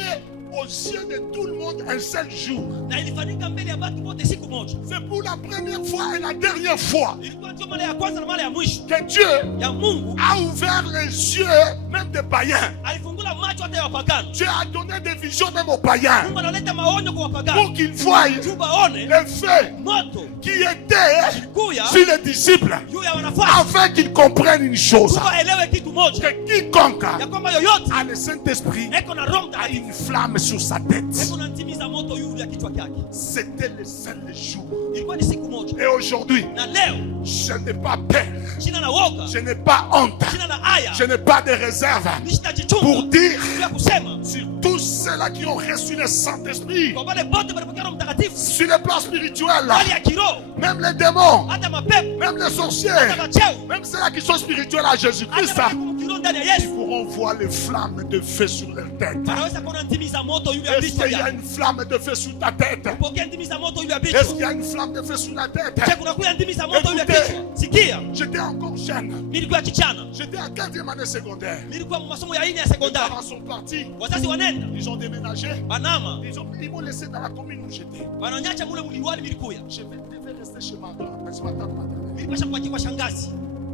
aux yeux de tout le monde un seul jour. na ilifanyika mbele ya watu wote siku moja. C'est pour la première fois et la dernière fois Ilikuwa ndio mara ya kwanza na mara ya mwisho que Dieu ya Mungu a ouvert les yeux même des païens. alifungula macho hata ya wapagani. Dieu a donné des visions même aux païens Mungu analeta maonyo kwa wapagani. pour qu'ils voient Juu baone les feux moto qui étaient ilikuya sur les disciples juu ya wanafunzi. afin qu'ils comprennent une chose. Mungu aelewe kitu moja Que quiconque ya kwamba yoyote a le Saint-Esprit eko na roho a mtakatifu une flamme sur sa tête. eko na ntimiza moto yule ya kichwa chake. C'était le seul jour. Ilikuwa ni siku moja. Et aujourd'hui, Na leo je n'ai pas peur. sina na woga, Je n'ai pas honte. sina na aya, Je n'ai pas de réserve pour nishitajichunga dire juu ya kusema sur tous ceux-là qui ont reçu le Saint-Esprit, kwa wale wote walipokea Roho Mtakatifu sur le plan spirituel, hali ya kiroho, même les démons, hata mapepo, même les sorciers, hata macheo, même ceux-là qui sont spirituels à Jésus-Christ, hata majukumu kiroho ndani ya ils Yesu pourront voir les flammes de feu sur leur tête. wanaweza kuona ntimi za moto yule ya Est-ce vichwa qu'il y a vyake. une flamme de feu sur ta tête? Pokea ntimi za moto yule ya Est-ce vichwa. qu'il y a une flamme de feu sur la tête? Je kuna kuya ntimi za moto yule ya Écoutez. kichwa. Sikia, J'étais encore jeune. nilikuwa kichana, J'étais en 4e année secondaire. nilikuwa masomo ya 4 ya Mes sekondari. parents sont partis. Wazazi wanaenda Ils ont déménagé. banama, Ils m'ont laissé dans la commune où j'étais. wananyacha mule mliwali milikuya. Je devais rester chez ma tante maternelle. Nilikuwa shakwati kwa shangazi.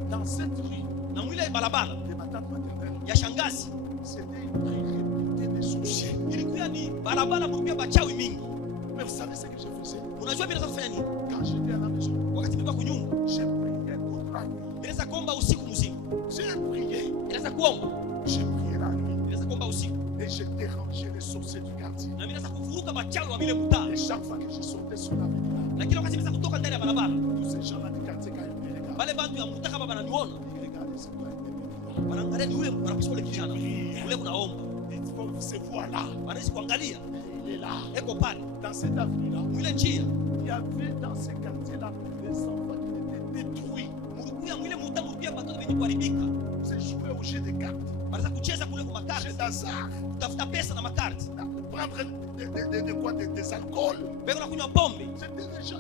Dans cette rue Na mwile barabara de ma tante maternelle, ya shangazi c'était une rue réputée des sorciers. ilikuwa ni barabara mlikuwa bachawi mingi. Mais vous savez ce que je faisais? Unajua bila kufanya nini? Quand j'étais à la maison, Wakati nilikuwa kunyumba, j'ai prié toute la nuit. niliweza kuomba usiku mzima. J'ai prié. Niliweza kuomba, J'ai prié la nuit. niliweza kuomba usiku. Et j'ai dérangé les sorciers du quartier. Na niliweza kuvuruka bachawi wa vile mtaa. Et chaque fois que je sortais sur l'avenue, Na kila wakati niliweza kutoka ndani ya barabara. tous ces gens-là du quartier, quand ils me regardaient, Wale bantu ya mtaa kama bananiona, ils regardaient c'est quoi il wanaangalia ni ule wanapaswa ule kijana. Ule kunaomba. ces voix-là, Wanaweza kuangalia, il est là. eko pale. Dans cette avenue-là, Mwile njia, il y avait dans ce quartier-là des enfants qui étaient détruits. mulikuya mwile mtaa mulikuya batoto wenye kuharibika. C'est jouer au jeu de cartes, Wanaweza kucheza kule kwa jeu makarti, d'hasard, kutafuta pesa na makarti. prendre des alcools. Beko na kunywa pombe. C'était des gens.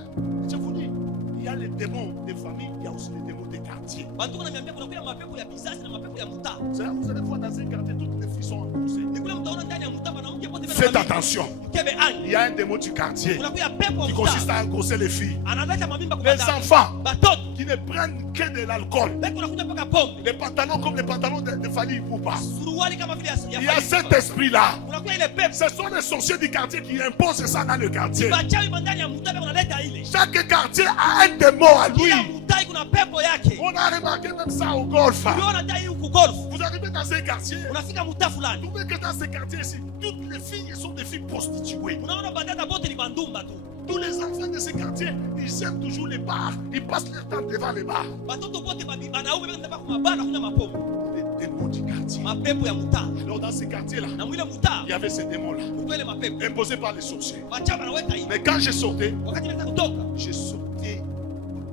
Je vous dis, il y a les démons des familles, il y a aussi les démons des quartiers. Bantu wananiambia kuna kuya mapepo ya bizazi na mapepo ya mtaa. Vous allez voir dans un quartier, toutes les filles sont endossées. Ni kule mtaona ndani ya mtaa wanamke wote Faites attention. Kebe ani. Il y a un démon du quartier Kuna kuya pepo qui wa consiste mtaa. à endosser les filles. Analeta mamimba kwa Les dada. enfants Batoto. qui ne prennent que de l'alcool. Beko na kunywa mpaka pombe. Les pantalons comme les pantalons de Fali Poupa. Suruali kama vile ya Il y a cet esprit-là. Kuna kuya ile pepo. Ce sont les sorciers du quartier qui imposent ça dans le quartier. Bachawi ndani ya mtaa wanaleta ile. Chaque quartier a un démon à lui. Kila mtaa kuna pepo yake. On a remarqué même ça au golf. Uliona hata hii huku golf. Vous arrivez dans un quartier, Unafika mtaa vous fulani. trouvez que dans ce quartier-ci, toutes les filles sont des filles prostituées. Unaona badada bote ni bandumba tu. Tous les enfants de ce quartier, ils aiment toujours les bars. Ils passent leur temps devant les bars. Batoto bote banaume beko ndaba kwa mabana kunywa mapombe. Les démons du quartier. Mapepo ya mtaa. Alors dans ce quartier-là, Na mwile mtaa il y avait ces démons-là, kulikuwa ile mapepo. imposés par les sorciers. Bachawi wanaweka hivi. Mais quand je sortais, Wakati niliweza kutoka, je sortais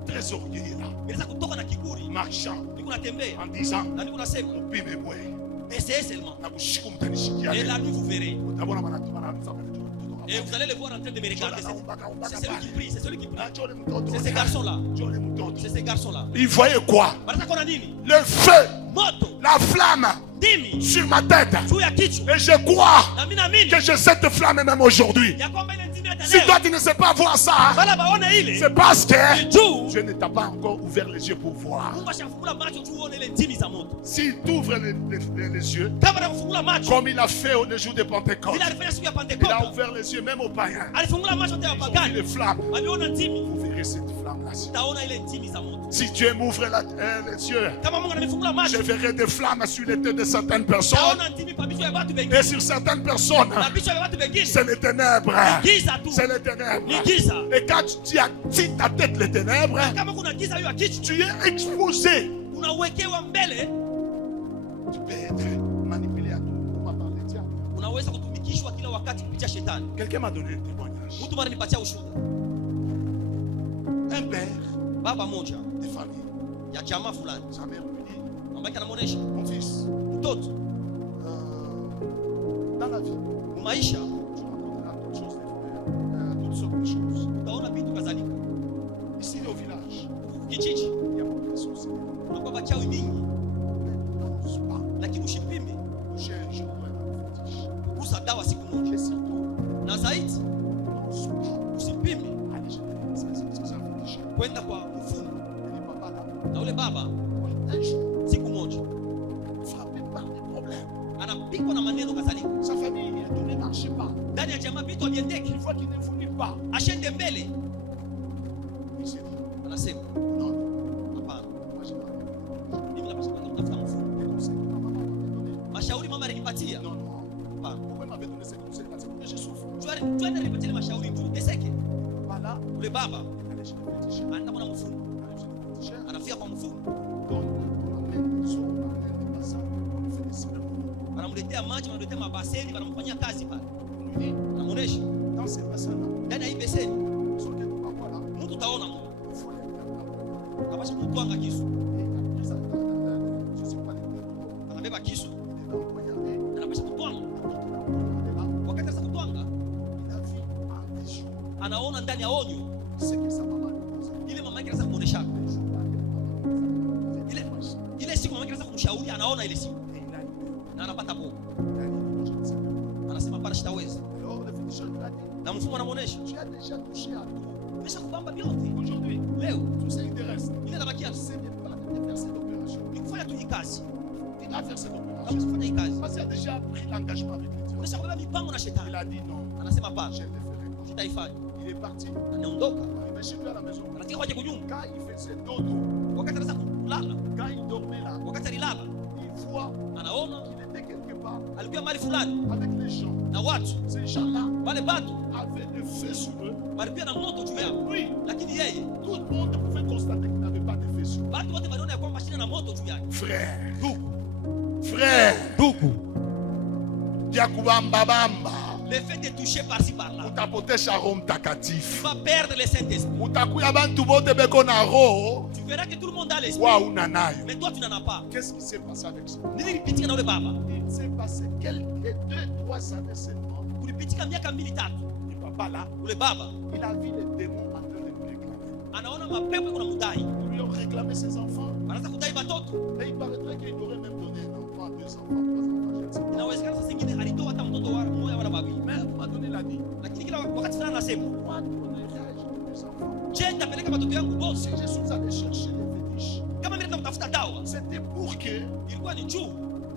très orgueilleux là, niliweza kutoka na kiburi. marchant, Niko natembea en disant, na niko nasema Mpime mwe, essayez seulement. na kushiku mtanishikia. Et la nuit vous verrez. Utabona wanatuma mtoto. Et vous allez le voir en train de me regarder. C'est celui qui prie, c'est celui qui prie. C'est ces garçons-là. C'est ces garçons-là. Il voyait quoi? Wanataka kuona nini? Le feu, Moto, la flamme ndimi, sur ma tête. juu ya kichwa. Et je crois Na mimi naamini que j'ai cette flamme même aujourd'hui. ya kwamba ile ndimi hata Si toi leo. tu ne sais pas voir ça, Bala baone ile. c'est parce que Ni juu. Dieu ne t'a pas encore ouvert les yeux pour voir. Mungu ashafungula macho tu uone ile ndimi za moto. S'il t'ouvre les yeux, Kama anafungula macho, comme il a fait au jour de Pentecôte, vile alifanya siku ya il a Pentecoste. ouvert les yeux même aux païens. Alifungula macho hata ya Ils ont vu wapagani. les flammes. Aliona ndimi. Vous verrez cette flamme-là. Taona ile ndimi za moto. Si Dieu m'ouvre les yeux, Kama Mungu ananifungula je macho, verrai des flammes sur les têtes de certaines personnes. taona ndimi pa bichwa ya watu wengine. Et sur certaines personnes, Na bichwa ya watu wengine. c'est les ténèbres. Giza tu. C'est les ténèbres. Ni giza. Et quand tu as ta tête les ténèbres, Kama kuna giza hiyo ya kichwa, tu es exposé. unawekewa mbele, Tu peux être manipulé à tout moment par les diables. unaweza kutumikishwa kila wakati kupitia shetani. Quelqu'un m'a donné un témoignage. Mtu mara nipatia ushuhuda. Un père Baba moja de famille ya chama fulani. Sa mère lui dit, Mama yake anamuonesha, mon fils, mtoto, dans la vie, maisha tu rencontreras toutes sortes de choses. utaona vitu kadhalika. Ici, au village, Kijiji il y a beaucoup de sorciers. unakuwa wachawi mingi, N'ose pas lakini usipime toucher un jour un fétiche. kugusa dawa siku moja, Et surtout, na zaidi n'ose pas usipime aller chez un fétiche. kwenda kwa mfumu Et les papas là, na ule baba. un jour, Siku moja frappé par des problèmes. anapigwa na maneno kadhalika. Sa famille ne marchait pas. Ndani ya jamaa vitu haviendeki, Une fois qu'il ne voulait pas, ashende mbele, il s'est dit, anasema non, hapana, moi je vais mimi napaswa kwenda kutafuta mfumu. les conseils que ma maman m'avait donné. Mashauri mama alinipatia, Non, non. hapana, Pourquoi elle m'avait donné ces conseils-là? C'est pour que je souffre. twende nipatie mashauri tu teseke. Pas là, Ule baba il allait chez le féticheur. anaenda kwa mfumu, Il allait chez le féticheur. anafia kwa mfumu, On amène des eaux, on amène des bassins, on lui fait des cérémonies. wanamletea maji, wanamletea mabaseni, wanamfanyia kazi pale, On lui dit, anamuonesha dans ces bassins-là, ndani ya hii beseni sur lequel on va voir là, mtu utaona mtu il faut les mettre là. kapasha kumtwanga kisu, Et après ça, je ne sais pas les mettre. anabeba kisu, Il est empoignardé. anapasha kutwanga. Quand il a empoignardé là, Wakati sasa kutwanga, il a vu en vision. anaona ndani ya onyo Il sait que sa maman lui disait. ile mama yake anaweza kumuonesha Les jours là, il est ile siku mama yake anaweza kumshauri, anaona ile siku et il a eu. na anapata boga, Il a dit, non, je ne sais pas. anasema hapana, sitaweza. Alors le féticheur lui a dit, Na mfumo anamuonesha, tu as déjà touché à tout. umesha kubamba vyote Aujourd'hui, leo, tout ce qui te reste, ile nabakia ce n'est pas de faire cette opération. ni kufanya tu hii kazi, Il a fait cette opération. kama kufanya hii kazi, Parce qu'il a déjà pris l'engagement avec les dieux. umesha kubeba mipango na Il shetani. a dit non, Anasema hapana, je le ferai pas. sitaifanya. Il est parti. Anaondoka, Il est chez lui à la maison. anafika kwaje kunyumba, Quand il faisait dodo, wakati anaweza kulala, quand il dormait là, wakati alilala, il voit anaona qu'il était quelque part alikuwa mahali fulani avec les gens. na watu Ces gens-là wale batu avaient le feu sur eux. walikuwa na moto juu yao, Lui, lakini yeye tout le monde pouvait constater qu'il n'avait pas de feu sur eux. watu wote waliona ya kwamba shina na moto juu yake. Frère, frère, Yakubamba Bamba, Le fait de toucher par-ci par-là, utapotesha Roho Mtakatifu. tu vas perdre le Saint-Esprit. Utakuya bantu bote beko na roho Tu verras que tout le monde a l'esprit, wa una nayo. mais toi tu n'en as pas. Qu'est-ce qui s'est passé avec ça? Nilipitika na ule baba, Il s'est passé quelques 2-3 années seulement. kulipitika miaka 2-3. Et papa là, Ule baba il a vu les démons en train de lui réclamer. anaona mapepo iko na mudai, Ils lui ont réclamé ses enfants. wanaanza kudai watoto. Et il paraîtrait qu'il aurait même donné un enfant, 2 enfants, 3 enfants, je ne sais pas. Inawezekana sasa zingine alitoa hata mtoto wa mmoja wala wawili, Mais à un moment donné, il a dit, lakini kila wakati fulani anasema, pourquoi donnerais-je mes enfants? je nitapeleka watoto yangu bosi Si je suis allé chercher les fétiches, kama mimi nitafuta dawa, c'était pour que ilikuwa ni juu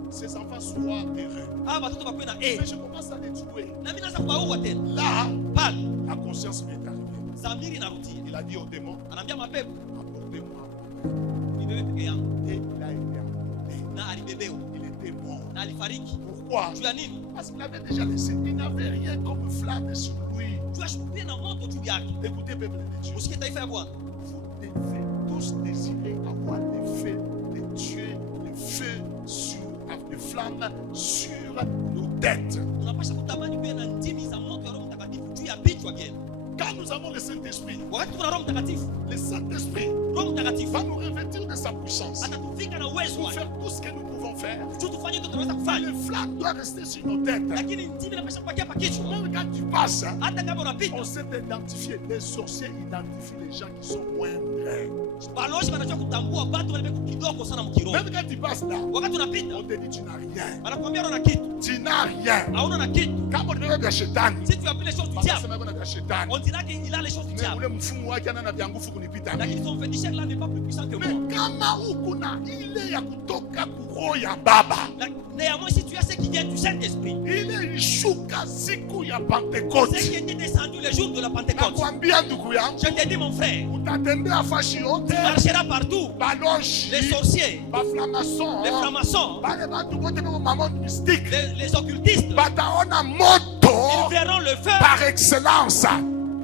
ces enfants soient heureux. hawa watoto wakuwe na Mais je commence à les tuer. na mimi naanza kuwaua tena. Là, Pale la conscience lui est arrivée. dhamiri inarudia, Il a dit aux démons, anaambia mapepo, apportez-moi. nibebe peke yangu, Et il a été apporté. na alibebewa Il était mort. na alifariki. Pourquoi? Juu ya nini? Parce qu'il avait déjà laissé. Il n'avait rien comme flamme sur lui. Juu ya shukupia na moto juu yake. Écoutez, peuple de Dieu. Usikie taifa ya Bwana, Vous devez tous désirer avoir le feu de Dieu, le feu sur, de flamme sur nos têtes. tunapasha kutamani kuwe na ndimi za moto ya Roho Mtakatifu juu ya vichwa vyetu. Quand nous avons le Saint-Esprit, Wakati kuna Roho Mtakatifu, le Saint-Esprit Roho Mtakatifu va nous revêtir de sa puissance atatuvika na uwezo pour wake, faire tout ce que nous pouvons faire. juu tufanye yote tunaweza Mais kufanya, le flamme doit rester sur nos têtes. lakini ndimi inapasha kubakia hapa kichwa. Même quand tu passes, Hata kama unapita, on sait identifier. Les sorciers identifient les gens qui sont moindres. balozi wanajua kutambua watu wale wako kidogo sana mkiroho. Même quand tu passes là, Wakati unapita, on te dit tu n'as rien. wanakuambia una kitu, Tu n'as rien. hauna na kitu. Kama unataka vya shetani, Si tu as pris les choses du diable, wanasema kuna vya shetani. on dira qu'il a les choses du Mais diable. ule mfumo wake ana na vya nguvu kunipita mimi. Lakini son féticheur là n'est pas plus puissant que moi. Mais kama ukuna ile ya kutoka kuroho ya baba, Néanmoins, si tu as ce qui vient du Saint-Esprit, ile ilishuka siku ya ce Pentekoste. qui était descendu le jour de la Pentecôte, Nakwambia ndugu yangu, je te dis mon frère, utatembea fashi tu yote, marcheras partout. baloshi, Les sorciers, baframason, les francs-maçons, bale bantu bote beko mambo mystique, les occultistes, bataona moto ils verront le feu par excellence.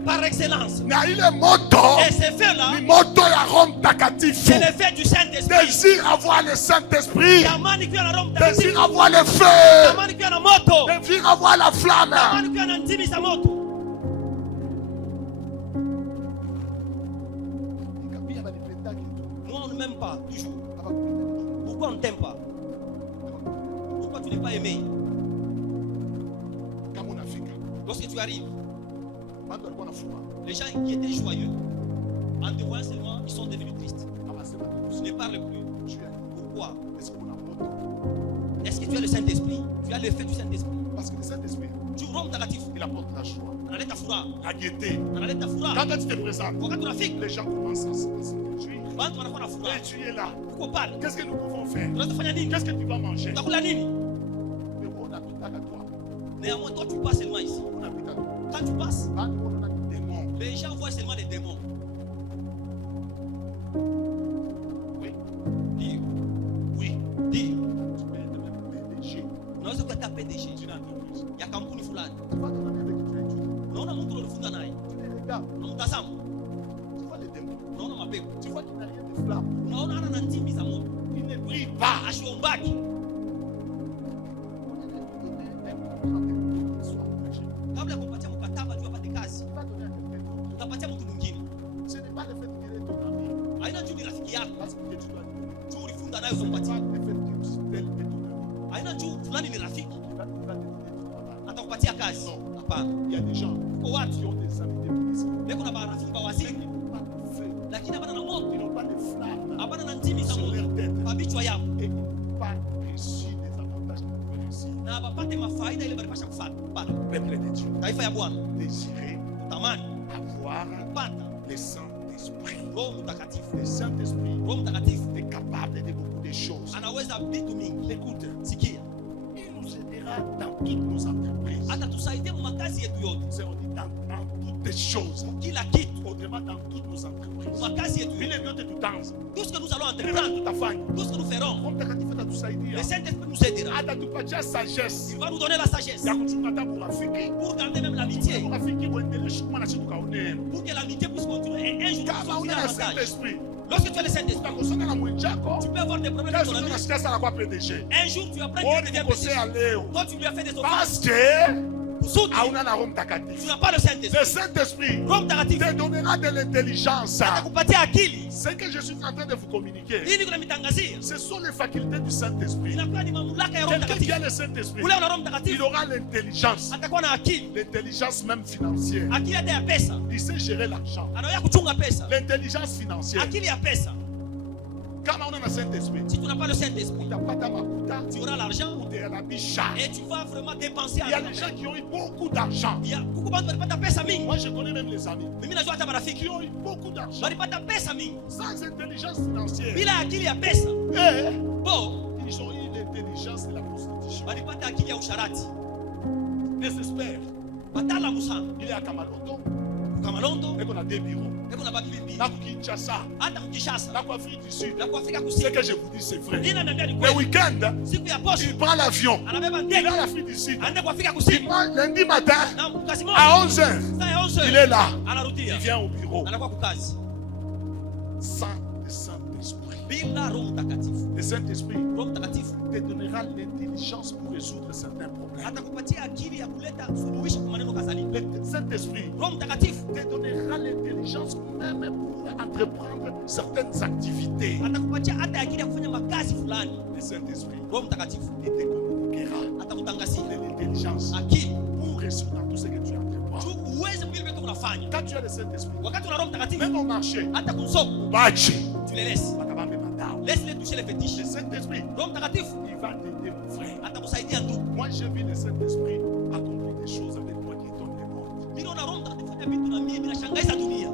par excellence. Na ile moto Et ce feu-là, ni moto ya Roho Mtakatifu. c'est le feu du Saint-Esprit. Désire avoir le Saint-Esprit. Tamani kuwa na Roho Mtakatifu, Désire avoir le feu. tamani kuwa na moto, Désire avoir la flamme. tamani kuwa na ndimi za moto. Moi, on ne m'aime pas. pas toujours? Pourquoi on ne t'aime pas? Pourquoi tu n'es pas aimé? Lorsque tu arrives, les gens qui étaient joyeux, en te voyant seulement, ils sont devenus tristes. Tu ne parles plus. Pourquoi? Est-ce que tu as le Saint-Esprit? Tu as l'effet du Saint-Esprit? Parce que le Saint-Esprit, tu Roho Mtakatifu, il apporte la joie, analeta furaha, la gaieté. analeta furaha. Quand tu te présentes, Wakati unafika, les gens commencent à se réjouir. watu wanakuwa na furaha. Et tu es là. Uko pale, Qu'est-ce que nous pouvons faire? unaweza fanya nini? Qu'est-ce que tu vas manger? Utakula nini? Mais on habite à toi. Néanmoins, toi tu passes seulement ici. On habite à toi. Quand tu passes, Quand on a des démons. les gens voient seulement des démons. Oui. Dis, Oui. dis, Tu peux être même PDG. unaweza kuwa PDG D'une entreprise. ya kampuni fulani. Tu vois ton ami avec qui tu as étudié. Unaona mtu ulifunga naye, Tu les regardes. unamtazama, Tu vois les démons. unaona mapepo, Tu vois qu'il n'a rien de flamme. unaona ana na ndimi za moto, Il ne brille pas. ashiombaki. Kabla ya kumpatia mkataba juu apate kazi, utapatia mtu mwingine. Ce n'est pas le fait qu'il est ton ami. Haina juu ni rafiki yako, Parce que tu dois dire. juu ulifunga naye Ce n'est pas usimpatie. le fait que tel est ton ami. Haina juu fulani ni rafiki, Il va te donner du travail. atakupatia kazi. Hapana, Il y a des gens kwa watu qui ont des amis de ministres. beko na marafiki ba Ils waziri, n'ont pas de feu. lakini hapana na moto, Ils n'ont pas de flamme hapana na ndimi za sur moto leur tête. kwa vichwa yao, Et ils n'ont pas reçu des avantages qu'ils pouvaient réussir. na hapapate mafaida ile walipasha kufanya. Hapana, Peuple de Dieu, taifa ya Bwana désirer tamani avoir kupata le Saint-Esprit. Roho Mtakatifu. Le Saint-Esprit Roho Mtakatifu est capable de beaucoup de choses. anaweza vitu mingi. Écoute, Sikia, il nous aidera dans toutes nos entreprises. atatusaidia makazi yetu yote, C'est on dit dans toutes les choses. kila kitu, Autrement, dans toutes nos entreprises. makazi yetu Vile yote, vyote tutaanza. tout ce que nous allons Vile entreprendre, tutafanya. tout ce que nous ferons, Roho Mtakatifu atatusaidia. le Saint-Esprit nous aidera. Atatupatia sagesse Il va nous donner la sagesse ya kuchunga hata urafiki. pour garder même l'amitié, Urafiki uendelee shukuma na sisi tukaone. pour que l'amitié puisse continuer. Et un jour, Kama nous una na davantage. Saint-Esprit, Lorsque tu as le Saint-Esprit, utakosana na mwenzako. tu peux avoir des problèmes avec Kesho ton ami. unasikia sana kwa PDG. Un jour, tu apprends Wewe qu'il devient ulikosea petit. leo. Toi, tu lui as fait des Parce offenses. que Kusudi, hauna na Roho tu Mtakatifu. n'as pas le Saint-Esprit. Le Saint-Esprit Roho Mtakatifu te donnera de l'intelligence. atakupatia akili. Ce que je suis en train de vous communiquer, Ili kuna mitangazia ce sont les facultés du Saint-Esprit. inakuwa ni mamlaka ya Roho Quelqu'un qui a Mtakatifu. le Saint-Esprit, Ule una Roho il Mtakatifu aura l'intelligence. atakuwa na akili, L'intelligence même financière. akili hata ya pesa, Il sait gérer l'argent. anaweza kuchunga pesa, L'intelligence financière. akili ya pesa. Kama on a le Saint-Esprit, Si tu n'as pas le Saint-Esprit, utapata makuta, tu auras l'argent utarabisha. et tu vas vraiment dépenser. Il y a des gens qui ont eu beaucoup d'argent. Il y a kuku bantu walipata pesa mingi. Moi, je connais même les amis Mimi najua hata marafiki qui ont eu beaucoup d'argent walipata pesa mingi sans intelligence financière. bila akili ya pesa. Et Bo ils ont eu l'intelligence de la prostitution. walipata akili ya usharati. Désespère. Wataalamu sana Il est à Kamalondo kama Londo, et qu'on a 2 bureaux. eko na babibi mbili, Là, pour Kinshasa, hata kukishasa là, pour Afrique du Sud. na kwa Afrika Ce Kusini. que je vous dis, c'est vrai. Nina niambia ni Le kweli. week-end, Siku ya posho il prend l'avion. anabeba Il est ndege en Afrique du Sud. aende kwa Afrika Kusini Lundi matin, na kazi moja à 11h, saa ya 11 il est là. Il anarudia vient au bureau. anakuwa kukazi Sans le Saint-Esprit. bila Roho Mtakatifu. Le Saint-Esprit Roho Mtakatifu te donnera l'intelligence pour résoudre certains problèmes. atakupatia akili ya kuleta suluhisho kwa maneno kadhalika. Le Saint-Esprit Roho Mtakatifu te donnera l'intelligence même pour entreprendre certaines activités. atakupatia hata akili ya kufanya makazi fulani. Le Saint-Esprit Roho Mtakatifu il te communiquera atakutangazia de l'intelligence akili pour réussir dans tout ce que tu entreprends. tu uweze vile vitu unafanya. Quand tu as le Saint-Esprit, Wakati una Roho Mtakatifu même au marché, hata kumsoko bachi, tu les laisses, bakabambe madao. laisse-les toucher les Le fétiches. Saint-Esprit, Roho Mtakatifu il va t'aider, mon frère. atakusaidia ndugu. Moi, j'ai vu le Saint-Esprit accomplir des choses avec moi qui étonnent les mondes. Mimi naona Roho Mtakatifu fanya vitu na mimi vinashangaza dunia.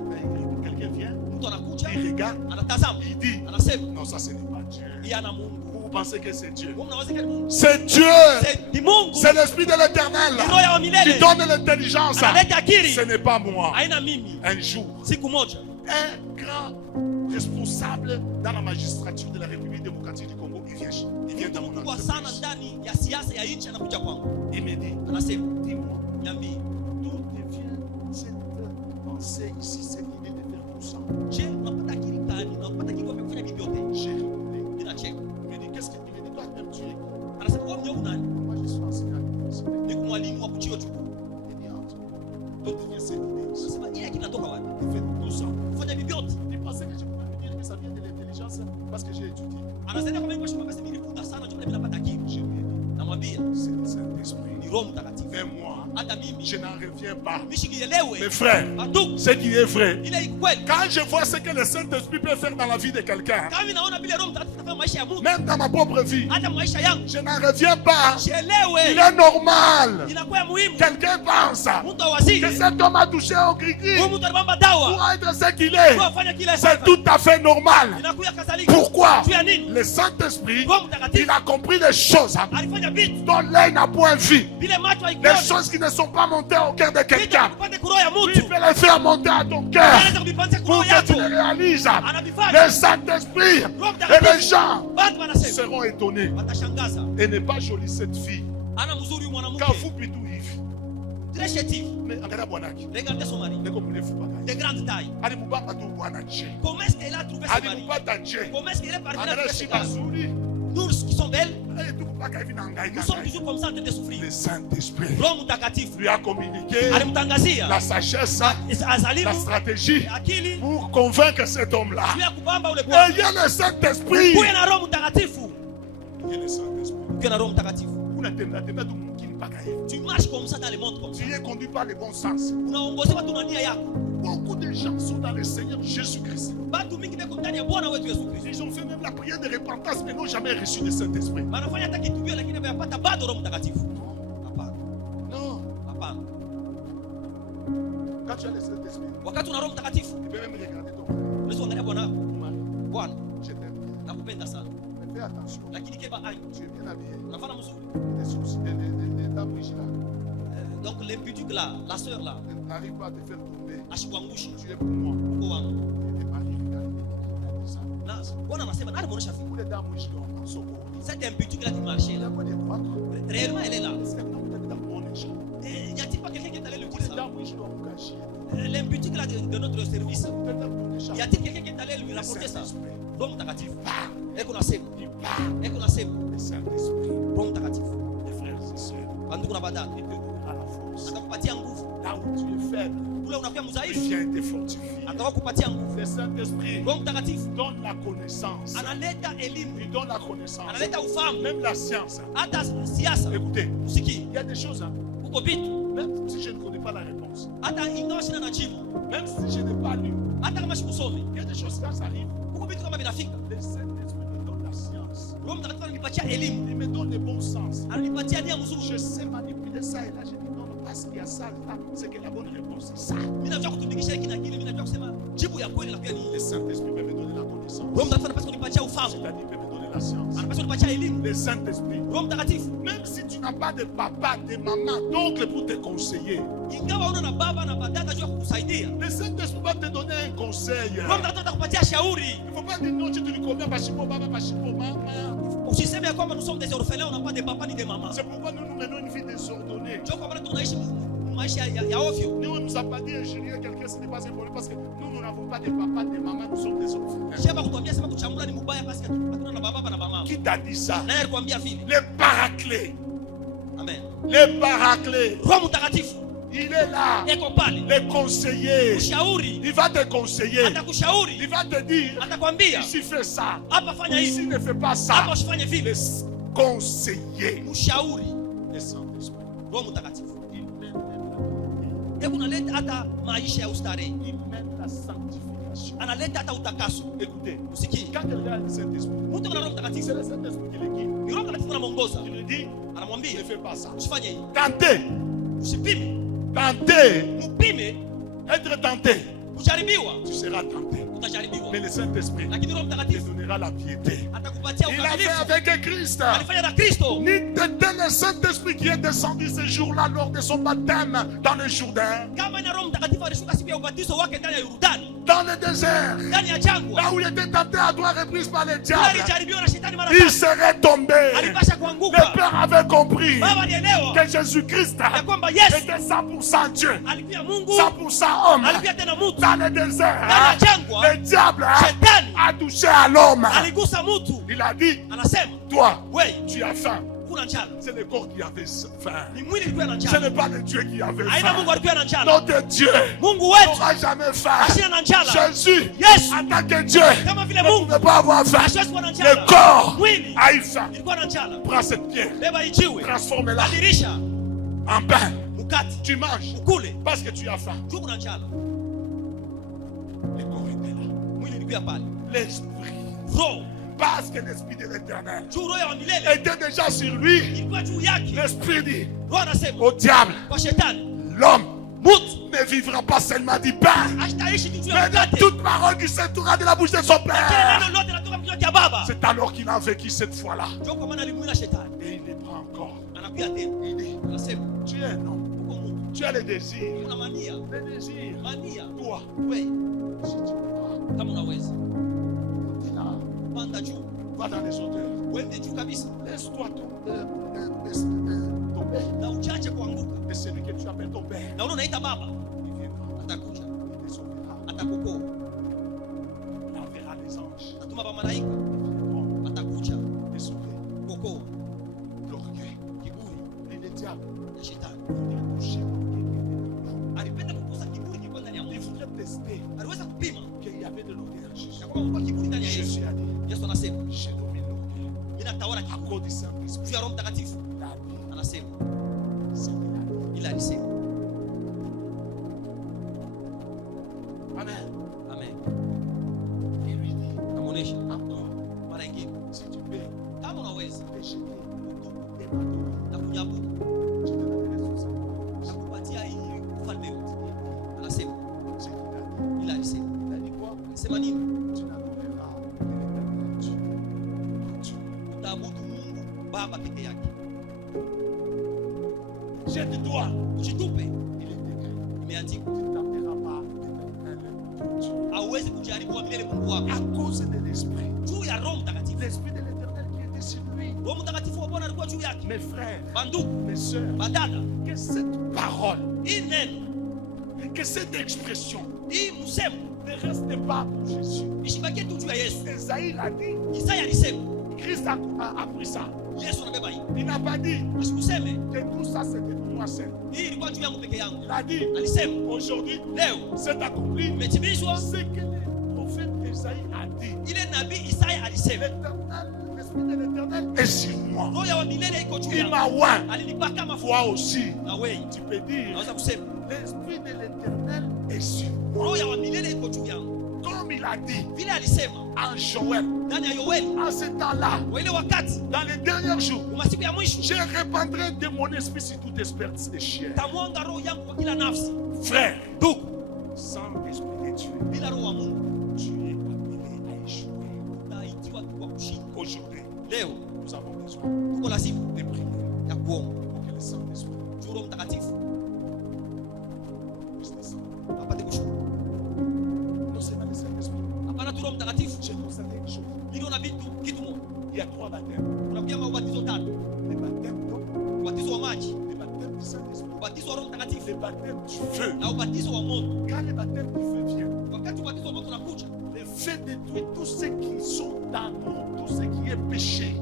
Quelqu'un vient, Mtu anakuja il regarde, anatazama il dit, anasema non, ça ce n'est pas Dieu. yeye ana Mungu. Vous pensez que c'est Dieu? Wewe unaweza kile Mungu. C'est Dieu. C'est ni Mungu. C'est l'Esprit de Ni l'Éternel roho ya qui milele. donne l'intelligence. Analeta akili. Ce n'est pas moi. Haina mimi. Un jour, Siku moja un grand responsable dans la magistrature de la République démocratique du Congo, il vient dans mon mkubwa sana entreprise. ndani ya siasa ya nchi anakuja kwangu. Il me dit, Anasema, dis-moi, niambie, d'où te vient cette pensée ici, cette idée de faire tout ça? je unapata akili gani? Unapata akili wapi kufanya bibi yote? J'ai rigolé. Ninacheka. Il me dit, qu'est-ce que tu me dis? Toi, même tu es qui? Anasema wewe mwenyewe unani? Moi, je suis enseignant à l'université. Ni mwalimu wa kuchio chuo. Il dit, entre. D'où te vient cette idée ici? Anasema ile akili inatoka wapi? Tu fais tout ça. Kufanya bibi yote. Tu pensais que je pouvais me dire que ça vient de l'intelligence? intelligence parce que j'ai étudié. Anasema kama mimi basi nilifuta sana ndio ninapata akili. Namwambia C'est le Saint-Esprit. ni Roho Mtakatifu. Mais moi, Hata mimi je n'en reviens pas. nishikielewe. Mes frères, ce qui est vrai, Ile kweli. quand je vois ce que le Saint-Esprit peut faire dans la vie de quelqu'un, Kama naona vile Roho Mtakatifu anafanya maisha ya mtu. même dans ma propre vie, Hata maisha yangu. je n'en reviens pas. Sielewe. Il est normal. Inakuwa muhimu. Quelqu'un pense Mtu awazike. que cet homme a touché au grigui Huyu mtu anabamba dawa. pour être ce qu'il est. Kwa kufanya kile C'est tout à fait normal. inakuwa kadhalika. Pourquoi? Tu as nini? Le Saint-Esprit, Roho Mtakatifu il a compris les choses alifanya vitu dont l'œil n'a point vu. vile macho Les haikuona. choses qui ne sont pas montées au cœur de Vitu quelqu'un. kupande kuroho ya Lui, mtu. il peut les faire monter à ton cœur Anaweza kuvipandia pour kuroho que tu yako. les réalises. Anavifanya. Le Saint-Esprit Roho et les Mtakatifu. gens Watu wanasema seront étonnés. watashangaza. Et n'est pas jolie cette fille. Ana mzuri huyu mwanamke. Quand vous plutôt Yves. Très chétif. Mais angalia bwanaki. Regardez son mari. Ndeko mrefu De baka. grande taille. Ali mubamba tu bwana nje. Comment est-ce qu'elle a trouvé ce Ali mari? mubata nje. Comment est-ce qu'elle est parvenue à Angalia trouver ce shiba mari? zuri. Nous qui sont belles, Eh tu baka hivi na ngai nous sommes toujours comme ça en train de souffrir. Le Saint-Esprit Roho Mtakatifu lui a communiqué alimtangazia la sagesse, azalimu la stratégie akili pour convaincre cet homme-là. juu ya kubamba ule Et bwana. il y a le Saint-Esprit. Kuwe na Roho Mtakatifu. Il y a le Saint-Esprit. Kuwe na Roho Mtakatifu. Unatembea tembea tu mkini mpaka hivi. Tu marches comme ça dans le monde comme ça. Tu es conduit par le bon sens. Unaongozewa tu na nia yako. Beaucoup de gens sont dans le Seigneur Jésus-Christ. Batu mingi beko ndani ya Bwana wetu Yesu Kristo. Ils ont fait même la prière de repentance, mais n'ont jamais reçu le Saint-Esprit. Wanafanya hata kitubio lakini hawapata bado Roho Mtakatifu. Hapana. Non. Hapana. Quand tu as le Saint-Esprit, Wakati una Roho Mtakatifu, tu peux même regarder ton mari. unaweza kuangalia Bwana wako. Mon mari, Bwana, je t'aime bien. nakupenda sana. Mais fais attention. Lakini keba anyu. Tu es bien habillé. Unafanya mzuri. Les soucis, les dames riches là, Donc l'impudique là, la sœur là, n'arrive pas à te faire tomber. ashikuangusha. Tu es pour moi. Uko wangu. Et tes maris, regarde. Il a dit ça. Na Bwana anasema nani muonesha Pour les dames riches là, on s'en sort. cette impudique là qui marchait Il là. a quoi des droits? Réellement elle est là. C'est comme dans mon échange. Et y a-t-il pas quelqu'un qui est allé lui Pour dire les ça? dames riches là, on cache. L'impudique là de notre service. Peut-être mon échange. Y a-t-il quelqu'un qui est allé lui Le rapporter ça? Saint-Esprit Roho Mtakatifu. parle. Eko nasema. Il parle. Eko nasema. Le Saint-Esprit. Roho Mtakatifu. Mes frères et sœurs, Bandugu na badala. il te donnera la force. Atakupatia nguvu. Là où tu es faible, Kule unakuwa il mdhaifu, vient te fortifier. atakupatia nguvu. Le Saint-Esprit Roho Mtakatifu donne la connaissance. analeta elimu, Il donne la connaissance. analeta ufahamu, Même la science. hata siasa. Écoutez, Usikii. il y a des choses, hein, Uko vitu. même si je ne connais pas la réponse, Hata ingawa sina na jibu. même si je n'ai pas lu, Hata kama sikusome. il y a des choses quand ça arrive. Uko vitu kama vinafika. Le Saint-Esprit me donne la science. Roho Mtakatifu ananipatia elimu. Il me donne le bon sens. Ananipatia nia mzuri. Je sais manipuler ça et là, je dis non, non, parce qu'il y a ça, là, c'est que la bonne réponse c'est ça. Mimi najua kutumikisha hiki na kile, mimi najua kusema jibu ya kweli na pia ni Le Saint-Esprit peut me donner la connaissance. Roho Mtakatifu anapaswa kunipatia ufahamu. C'est-à-dire, il peut me donner la science. Anapaswa kunipatia elimu. Le Saint-Esprit, Roho Mtakatifu. même si tu n'as pas de papa, de maman, d'oncle pour te conseiller, Ingawa una na baba na badada juu ya kukusaidia. le Saint-Esprit va te donner un conseil. Roho Mtakatifu atakupatia shauri. Il ne faut pas dire non, tu te dis combien, Bachipo, Baba, Bachipo, Maman. Usiseme ya kwamba nous sommes des orphelins, on n'a pas de papa ni de maman. C'est pourquoi nous menons une vie désordonnée. Ndio kwa maana tunaishi maisha ya ovyo. Nous, on ne nous a pas dit ingénieur quelqu'un, ce n'est pas un problème parce que nous n'avons pas de papa, de maman, nous sommes des orphelins. Sheba kutuambia sema kuchambula ni mubaya parce que hatuna na baba na mama. Qui t'a dit ça? Naye alikwambia vile. Les paraclés. Amen. Les paraclés. Roho Mtakatifu Il est là. eko pale. Les conseillers. Ushauri, Il va te conseiller. Il atakushauri, va te dire, atakwambia ici fais ça. hapa fanya Ici hivi, ne fais pas ça. hapa usifanye vile. Les conseillers. Ushauri, Le Saint-Esprit. Roho Mtakatifu. Il mène même la Hebu naleta hata maisha ya ustarehe. il mène la sanctification. Analeta hata utakaso. Écoutez, Usikii. quand quelqu'un a le Saint-Esprit, Mtu ana Roho Mtakatifu. c'est le Saint-Esprit qui le guide. Ni Roho Mtakatifu anamuongoza. Tu lui dis, Anamwambia ne fais pas ça. usifanye hivi. Tenter, Usipime. tenter, Mpime, être tenté, kujaribiwa, tu seras tenté. utajaribiwa. Mais le Saint-Esprit Lakini Roho te Mtakatifu donnera la piété. atakupatia Il a fait ukamilifu. avec Christ. Alifanya na Kristo. N'était le Saint-Esprit qui est descendu ce jour-là lors de son baptême dans le Jourdain, Kama ina Roho Mtakatifu alishuka siku ya ubatizo wake ndani ya Yordani, dans le désert, ndani ya jangwa. là où il était tenté à droite reprise par les Kule diables. alijaribiwa na shetani mara Il tatu. serait tombé. Alipasha Le kuanguka. Père avait compris Baba alielewa que Jésus-Christ ya kwamba Yesu était 100% Dieu, alikuwa Mungu, 100% homme. alikuwa tena mtu. Dans le désert, Ndani ya jangwa, le diable shetani a touché à l'homme. aligusa mtu. Il a dit, Anasema, toi, wewe tu as faim. kukula njala. C'est le corps qui avait faim. Ni mwili ilikuwa na Ce njala. n'est pas le Dieu qui avait Haina Mungu faim. alikuwa na njala. Notre Dieu Mungu wetu n'aura jamais faim. ashina na njala. Jésus, Yesu en tant que Dieu, kama vile ne Mungu pouvait pas avoir faim. hashwezi kuwa na njala. Le corps Mwili a eu faim. ilikuwa na njala. Prends cette pierre, Beba ijiwe. transforme-la Badilisha en pain. mkate. Tu manges Ukule. parce que tu as faim. Juu kuna njala. Le corps était là. Mwili ilikuwa pale. L'esprit, Roho. parce que l'esprit de l'éternel Juu roho ya milele était déjà sur lui. ilikuwa juu yake. L'esprit dit Roho anasema au diable, kwa shetani, l'homme mtu ne vivra pas seulement du pain, ashtaishi tu juu ya mais de mkate. toute parole qui sortira de la bouche de son Kila père. neno lote latoka kinywa cha Baba. C'est alors qu'il a vécu cette fois-là. Ndio kwa maana alimwona shetani. Et il les prend encore. Anakuja tena. Il dit, Anasema tu es un homme, uko Mungu. tu as les désirs. Kuna mania. Les désirs. Mania. Toi, Wewe si tu veux kama unaweza pas, là, panda juu. va dans les hauteurs. Uende juu kabisa. Laisse-toi tomber. Na uchache kuanguka. Et celui que tu appelles ton père, Na unaita Baba il viendra, atakuja. il te sauvera. Atakukoa. Il enverra les anges. Atuma malaika Ils viendront atakuja te sauver. kukoa L'orgueil, kiburi et le diable, ya shetani. il voudrait toucher l'orgueil. Alipenda kukuza kiburi kilikuwa ndani ya Il mtu. voudrait tester Aliweza kupima qu'il y avait de l'orgueil en Jésus. ya kwamba kulikuwa kiburi ndani ya Yesu. Jésus a dit, Yesu anasema j'ai dominé l'orgueil. ninatawala À kiburi cause du Saint-Esprit, juu ya Roho Mtakatifu. il a dit, Anasema c'est qu'il a dit. ila alisema. Amen. Amen. Il lui dit, Namuonesha encore, mara nyingine si tu peux kama unaweza pécher et m'adorer, na kunyabudu je te donnerai son sacrifice. na kupatia hii ufalme wote. Anasema C'est qu'il a dit. ila alisema. Il a dit quoi? Alisema nini? Tu n'adoreras que l'éternel Dieu. Dieu. Utaabudu Mungu Baba peke yake. Jette-toi. Ujitupe, Il est écrit. imeandikwa. Tu ne t'appelleras pas l'éternel Dieu. Hauwezi kujaribu wa milele Mungu wako À cause de l'esprit. juu ya Roho Mtakatifu. L'esprit de l'éternel qui était sur lui. Roho Mtakatifu wa Bwana alikuwa juu yake. Mes frères, Bandugu, mes soeurs, badada, que cette parole, hii neno, que cette expression hii msemo ne reste pas pour Jésus. ishibakie tu juu ya Yesu. Esaïe l'a dit. Isaya alisema, Christ a pris ça. Yesu anabeba hii. Il n'a pas dit Asikuseme que tout ça c'était pour moi seul. hii ilikuwa juu yangu peke yangu. Il a dit Alisema aujourd'hui, leo c'est accompli imetimizwa ce que le prophète Esaïe a dit. ile nabii Isaya alisema. L'éternel, l'esprit de l'éternel est sur moi. Roho ya wa milele iko juu Il yangu. m'a oint. Alinipaka mafuta. Toi aussi, Na wewe tu peux dire, naweza kusema l'esprit de l'éternel est sur moi. roho ya wa milele iko juu yangu. Comme il a dit Vile alisema en Joël, ndani ya Yoeli, en ce temps-là, kwa ile wakati dans les derniers jours, masiku ya mwisho je répandrai de mon esprit sur toute espèce de chair. tamwanga roho yangu kwa kila nafsi. Frère, Ndugu, sans l'esprit de Dieu, bila roho wa Mungu tu es appelé à échouer. utaitiwa kwa kushinda. Aujourd'hui, Leo nous avons besoin tuko lazima de prier ya kuomba pour que le Saint-Esprit juu Roho Mtakatifu puisse descendre. apate kushuka. Non seulement le Saint-Esprit, Hapana tu Roho Mtakatifu, je constate une chose. niliona vitu kitu moja. Il y a 3 baptêmes. Kuna pia ubatizo tatu: Le baptême d'eau, ubatizo wa maji, le baptême du Saint-Esprit, ubatizo wa Roho Mtakatifu le baptême du feu. na ubatizo wa moto. Quand le baptême du feu vient, Wakati ubatizo wa moto unakuja, le feu détruit tous ceux qui sont dans nous, tout ce qui est péché.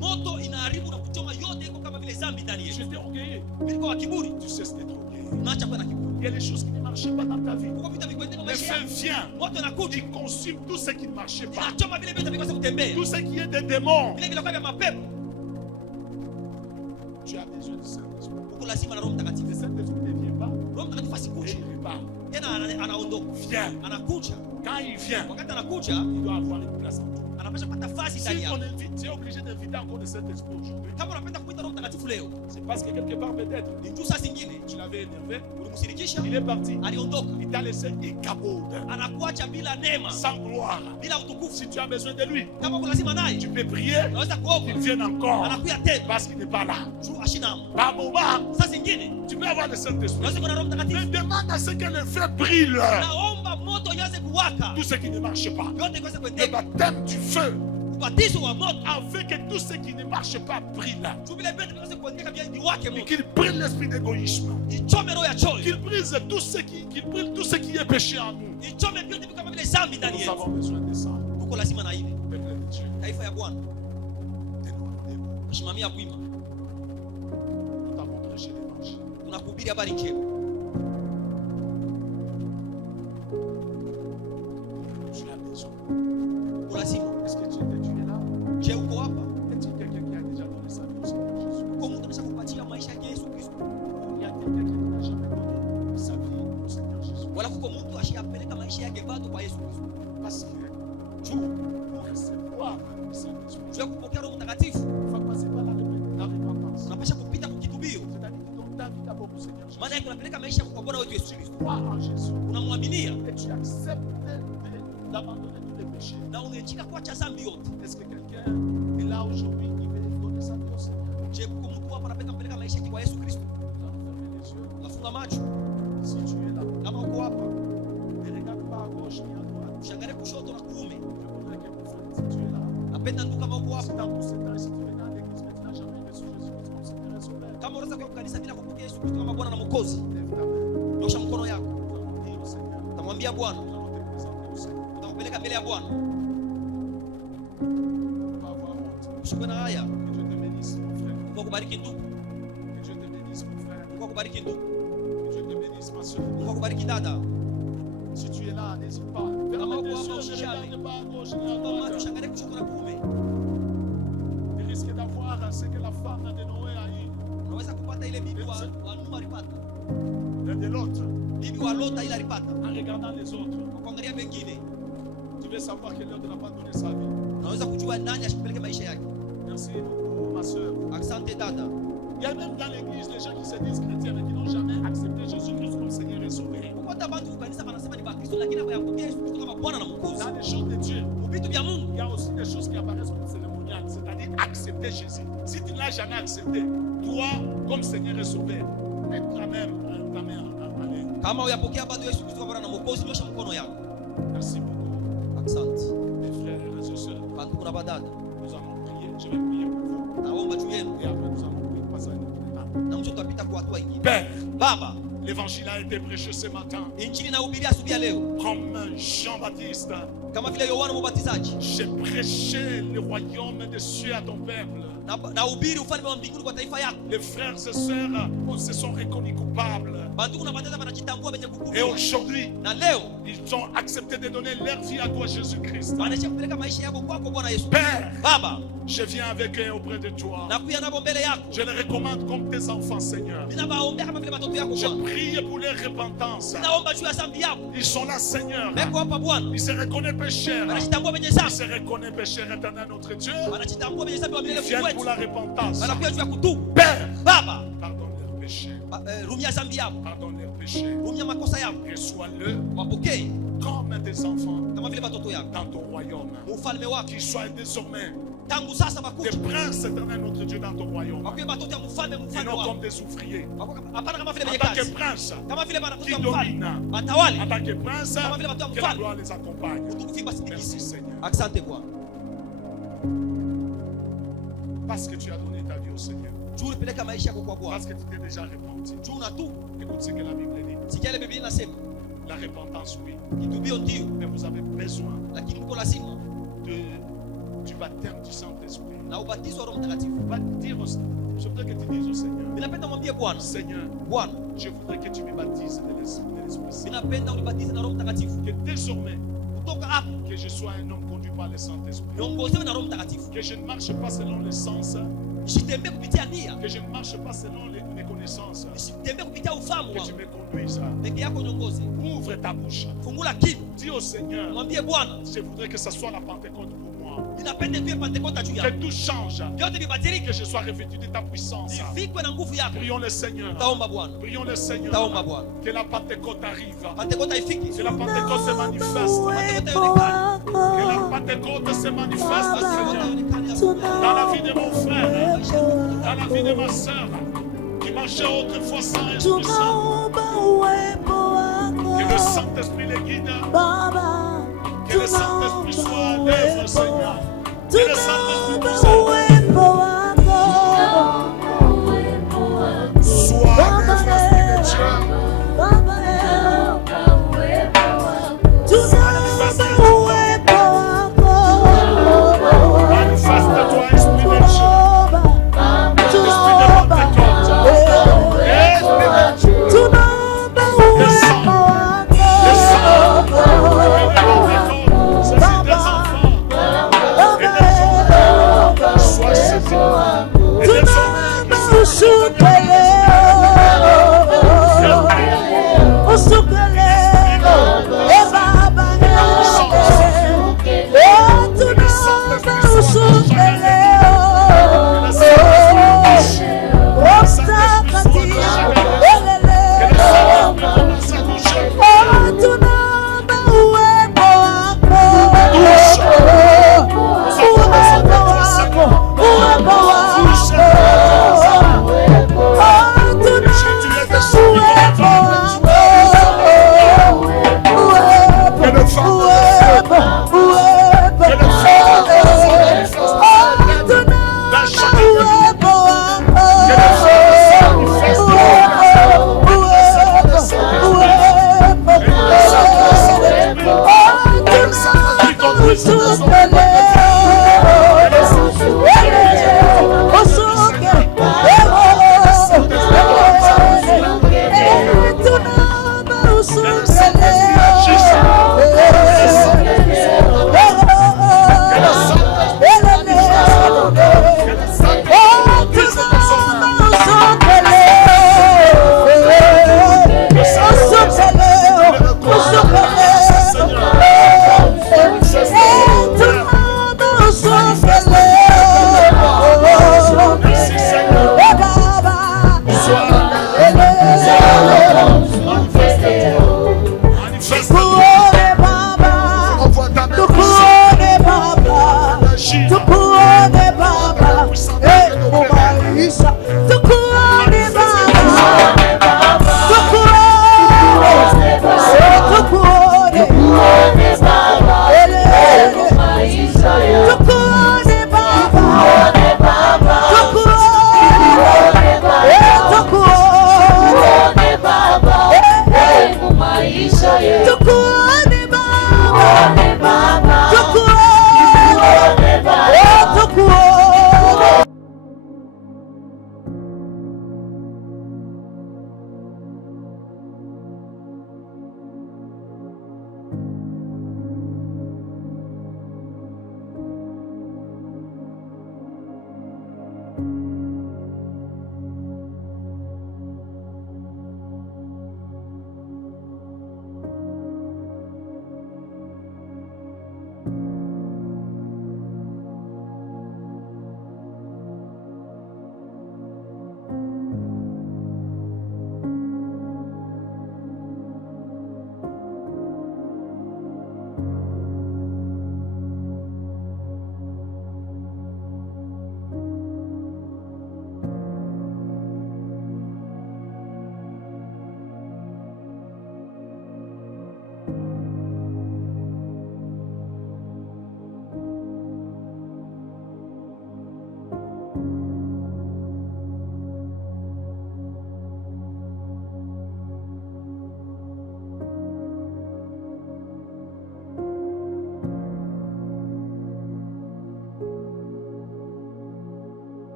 moto inaharibu na kuchoma yote, iko kama vile zambi ndani yetu. J'étais orgueilleux. Nilikuwa wa kiburi, Tu cesses d'être orgueilleux. unaacha kuwa na kiburi. Il y a des choses qui ne marchaient pas dans ta vie. Uko vita vikwende kwa Le maisha feu yako. vient, Moto inakuja, il consume tout ce qui ne marchait pas. inachoma vile vyote vikose kutembea. Tout ce qui est des démons. Vile vile kwa vya mapepo. Tu as besoin du Saint-Esprit. Uko lazima na Roho Mtakatifu. Le Saint-Esprit ne vient pas Roho Mtakatifu et asikuja. il repart. Tena anaondoka. Viens. Anakuja. Quand il vient, Wakati anakuja, il doit avoir une place en toi. anapaswa kupata nafasi Si ndani on yako. invite, tu es obligé d'inviter encore le Saint-Esprit aujourd'hui. Kama unapenda kuita Roho Mtakatifu leo, C'est parce que quelque part peut-être, ni juu saa zingine tu l'avais énervé, ulimsirikisha, il est parti. aliondoka. Il t'a laissé ikabod, Anakuacha bila neema, sans gloire. bila utukufu. Si tu as besoin de lui, Kama uko lazima naye, tu peux prier unaweza kuomba, qu'il vienne encore. anakuja tena Parce qu'il n'est pas là. juu ashina. Par moment, Saa zingine tu peux avoir le Saint-Esprit. unaweza kuwa na Roho Mais Mtakatifu. demande à ce que le feu brille. Naomba moto ianze kuwaka, Tout ce qui ne marche pas. yote iweze Le kuendeka. baptême du feu, Ubatizo wa moto, afin que tout ce qui ne marche pas brille. juu vile vyote viweze kuendeka, vya iwake Et moto, qu'il brille l'esprit d'égoïsme. ichome roho ya choyo, Qu'il brise qu'il brille tout ce qui est péché en nous. ichome vyote vitu kama vile zambi ndani Nous yetu. avons besoin de ça. Uko lazima na ile Peuple de Dieu, taifa ya Bwana, tenons-nous debout. simamia kuima. Tunakuhubiri habari njema. Lazima. Est-ce que tu es là? Je, uko hapa? Est-ce que quelqu'un qui a déjà donné sa vie au Seigneur Jésus? Uko mtu amesha kupatia maisha ya Yesu Kristo? Il y a quelqu'un qui n'a jamais donné sa vie au Seigneur Jésus? Wala kuko mtu ashiyapeleka maisha yake bado kwa Yesu Kristo? Parce que tu pour recevoir le Saint-Esprit, Je kupokea Roho Mtakatifu, il faut passer par la repentance. unapasha kupita kukitubio. C'est-à-dire que tu donnes ta vie d'abord au Seigneur Jésus. Maana yake unapeleka maisha kwa Bwana wetu Yesu Kristo. Crois en Jésus Unamwaminia et tu acceptes d'abandonner tous les péchés. na unaitika kuacha dhambi yote. Est-ce que quelqu'un est là aujourd'hui qui veut donner sa vie au Seigneur? Je, kuko mtu hapa anapenda kupeleka maisha yake kwa Yesu Kristo? Nous allons fermer les yeux. Unafunga macho. Si tu es là, Kama uko hapa, ne regarde pas à gauche ni à droite. ushangalie kushoto na kuume. Je voudrais que mon frère, si tu es là, Napenda ndugu kama uko si hapa, dans tous ces temps, si tu venais à l'église, mais tu n'as jamais reçu Jésus-Christ comme Seigneur et Sauveur, kama unaweza kwa kanisa bila kupokea Yesu Kristo kama Bwana na Mwokozi, lève ta main. nyosha mkono yako. Nous allons dire au Seigneur, Utamwambia Bwana, nous allons te présenter au Seigneur. utampeleka mbele ya Bwana. On va avoir honte. Usiwe na haya. Que Dieu te bénisse, mon frère. Mungu akubariki ndugu. Que Dieu te bénisse, mon frère. Mungu akubariki ndugu. Que Dieu te bénisse, ma soeur. Mungu akubariki dada. Si tu es là, n'hésite pas. Ferme tes yeux, ne regarde pas à gauche ni à Funga macho, droite. ushangalie kushoto na kuume. Tu risques d'avoir ce que la femme de Noé a eu. Unaweza kupata ile bibi wa Nuhu alipata. L'un de l'autre, Bibi wa Lota ile alipata. en regardant les autres. Kwa kuangalia wengine, Tu veux savoir que l'autre n'a pas donné sa vie. unaweza kujua nani ashipeleke maisha yake. Merci beaucoup, ma soeur. Asante dada. Il y a même dans l'église les gens qui se disent chrétiens mais qui n'ont jamais accepté Jésus-Christ comme Seigneur et Sauveur. Kupata bantu kukanisa wanasema ni Bakristo lakini hawayapokea Yesu Kristo kama Bwana na Mwokozi. Dans les choses de Dieu, Vitu vya Mungu il y a aussi des choses qui apparaissent comme cérémoniales, c'est-à-dire accepter Jésus. Si tu ne l'as jamais accepté, toi, comme Seigneur et Sauveur, mets ta main en l'air. kama huyapokea bado Yesu Kristo kama Bwana na Mwokozi, nyosha mkono yako. Merci beaucoup, Asante. mes frères et sœurs. Bantu kuna badada. Nous allons prier. Je vais prier pour vous. Naomba juu yenu Et après, nous allons passer à une autre étape. na mtu tutapita kwa hatua nyingine. Père, Baba, l'évangile a été prêché ce matin. injili nahubiria asubuhi ya leo Comme Jean-Baptiste, kama vile Yohana Mbatizaji. j'ai prêché le royaume des cieux à ton peuple. Nahubiri ufalme wa mbinguni kwa taifa yako. Les frères et sœurs se sont reconnus coupables. Bantu kuna badada wanajitambua wenye Et kuhukumiwa. aujourd'hui, Na leo ils ont accepté de donner leur vie à toi, Jésus-Christ. wanaisha kupeleka maisha yako kwako Bwana Yesu. Père, Baba, je viens avec eux auprès de toi. nakuja nabo mbele yako. Je les recommande comme tes enfants, Seigneur. Ninawaombea kama vile watoto yako Je Bwana. prie pour leur repentance. Ninaomba juu ya dhambi yako. Ils sont là, Seigneur. Beko hapa Bwana. Ils se reconnaissent pécheurs. Wanajitambua wenye Ils dhambi. se reconnaissent pécheurs, éternel notre Dieu. Wanajitambua wenye dhambi wa Ils milele viennent kwetu. pour la repentance. Wanakuja juu ya kutubu. Père, Baba, pardonne leurs péchés. rumia dhambi yako. Pardonne leurs péchés. Rumia makosa yako. Reçois-le Wapokee comme tes enfants kama vile watoto yako. dans ton royaume. Ufalme wako. Qu'ils soient désormais Tangu sasa des bakuja. princes, éternel notre Dieu, dans ton royaume. Wakuwe watoto ya mfalme Et mfalme non wako. comme des ouvriers. Hapana kama vile En wenye tant que kazi. prince Kama vile bana qui watoto wa mfalme. domine. En Watawale. tant que prince, Kama vile watoto wa que la mfalme. gloire les accompagne. Utukufu Merci basindikize. Seigneur. Asante Bwana. Parce que tu as donné ta vie au Seigneur. Juu ulipeleka maisha yako kwa Bwana. Parce que tu t'es déjà repenti. Juu na tu. Écoute ce que la Bible dit. Sikia ile Biblia inasema, La repentance, oui. kitubio ndio, Mais vous avez besoin lakini mko lazima du baptême du Saint-Esprit. na ubatizo wa Roho Mtakatifu. Va dire je voudrais que tu dises au Seigneur, Ninapenda mwambie Bwana, Seigneur, Bwana, je voudrais que tu me baptises de l'Esprit Saint. ninapenda unibatize na Roho Mtakatifu. Que désormais, Kutoka hapo que je sois un homme conduit par le Saint-Esprit. niongozewe na Roho Mtakatifu. Que je ne marche pas selon le sens, Nisitembee kupitia nia, que je ne marche pas selon mes connaissances. nisitembee kupitia ufahamu Que tu wangu. me conduises. Peke yako niongoze. Ouvre ta bouche. Fungula kinywa. Dis au Seigneur, Mwambie Bwana, je voudrais que ce soit la Pentecôte pour moi. ninapenda tuwe Pentekoste juu Que yako. tout change. Vyote vibadilike. Que je sois revêtu de ta puissance. Nivikwe na nguvu yako. Prions le Seigneur. Taomba Bwana. Prions le Seigneur. Taomba Bwana. Que la Pentecôte arrive. Pentekoste ifike. Que la Pentecôte se manifeste. Pentekoste ionekane. Que la Pentecôte se manifeste, Pentekoste Seigneur. ionekane asubuhi ya leo. Dans la vie de mon frère, Maisha yangu. dans la vie de ma soeur, qui marchait autrefois sans Esprit Saint. Tunaomba uwepo Que le wako Saint-Esprit les guide. Baba, Que le Saint-Esprit soit à l'œuvre, Seigneur. Que le Saint-Esprit tunaomba nous aide. uwepo wako Sois manifesté de Dieu. Baba, tunaomba uwepo wako Manifeste-toi, Esprit de Dieu. Baba, Esprit de Pentecôte. Esprit de manifeste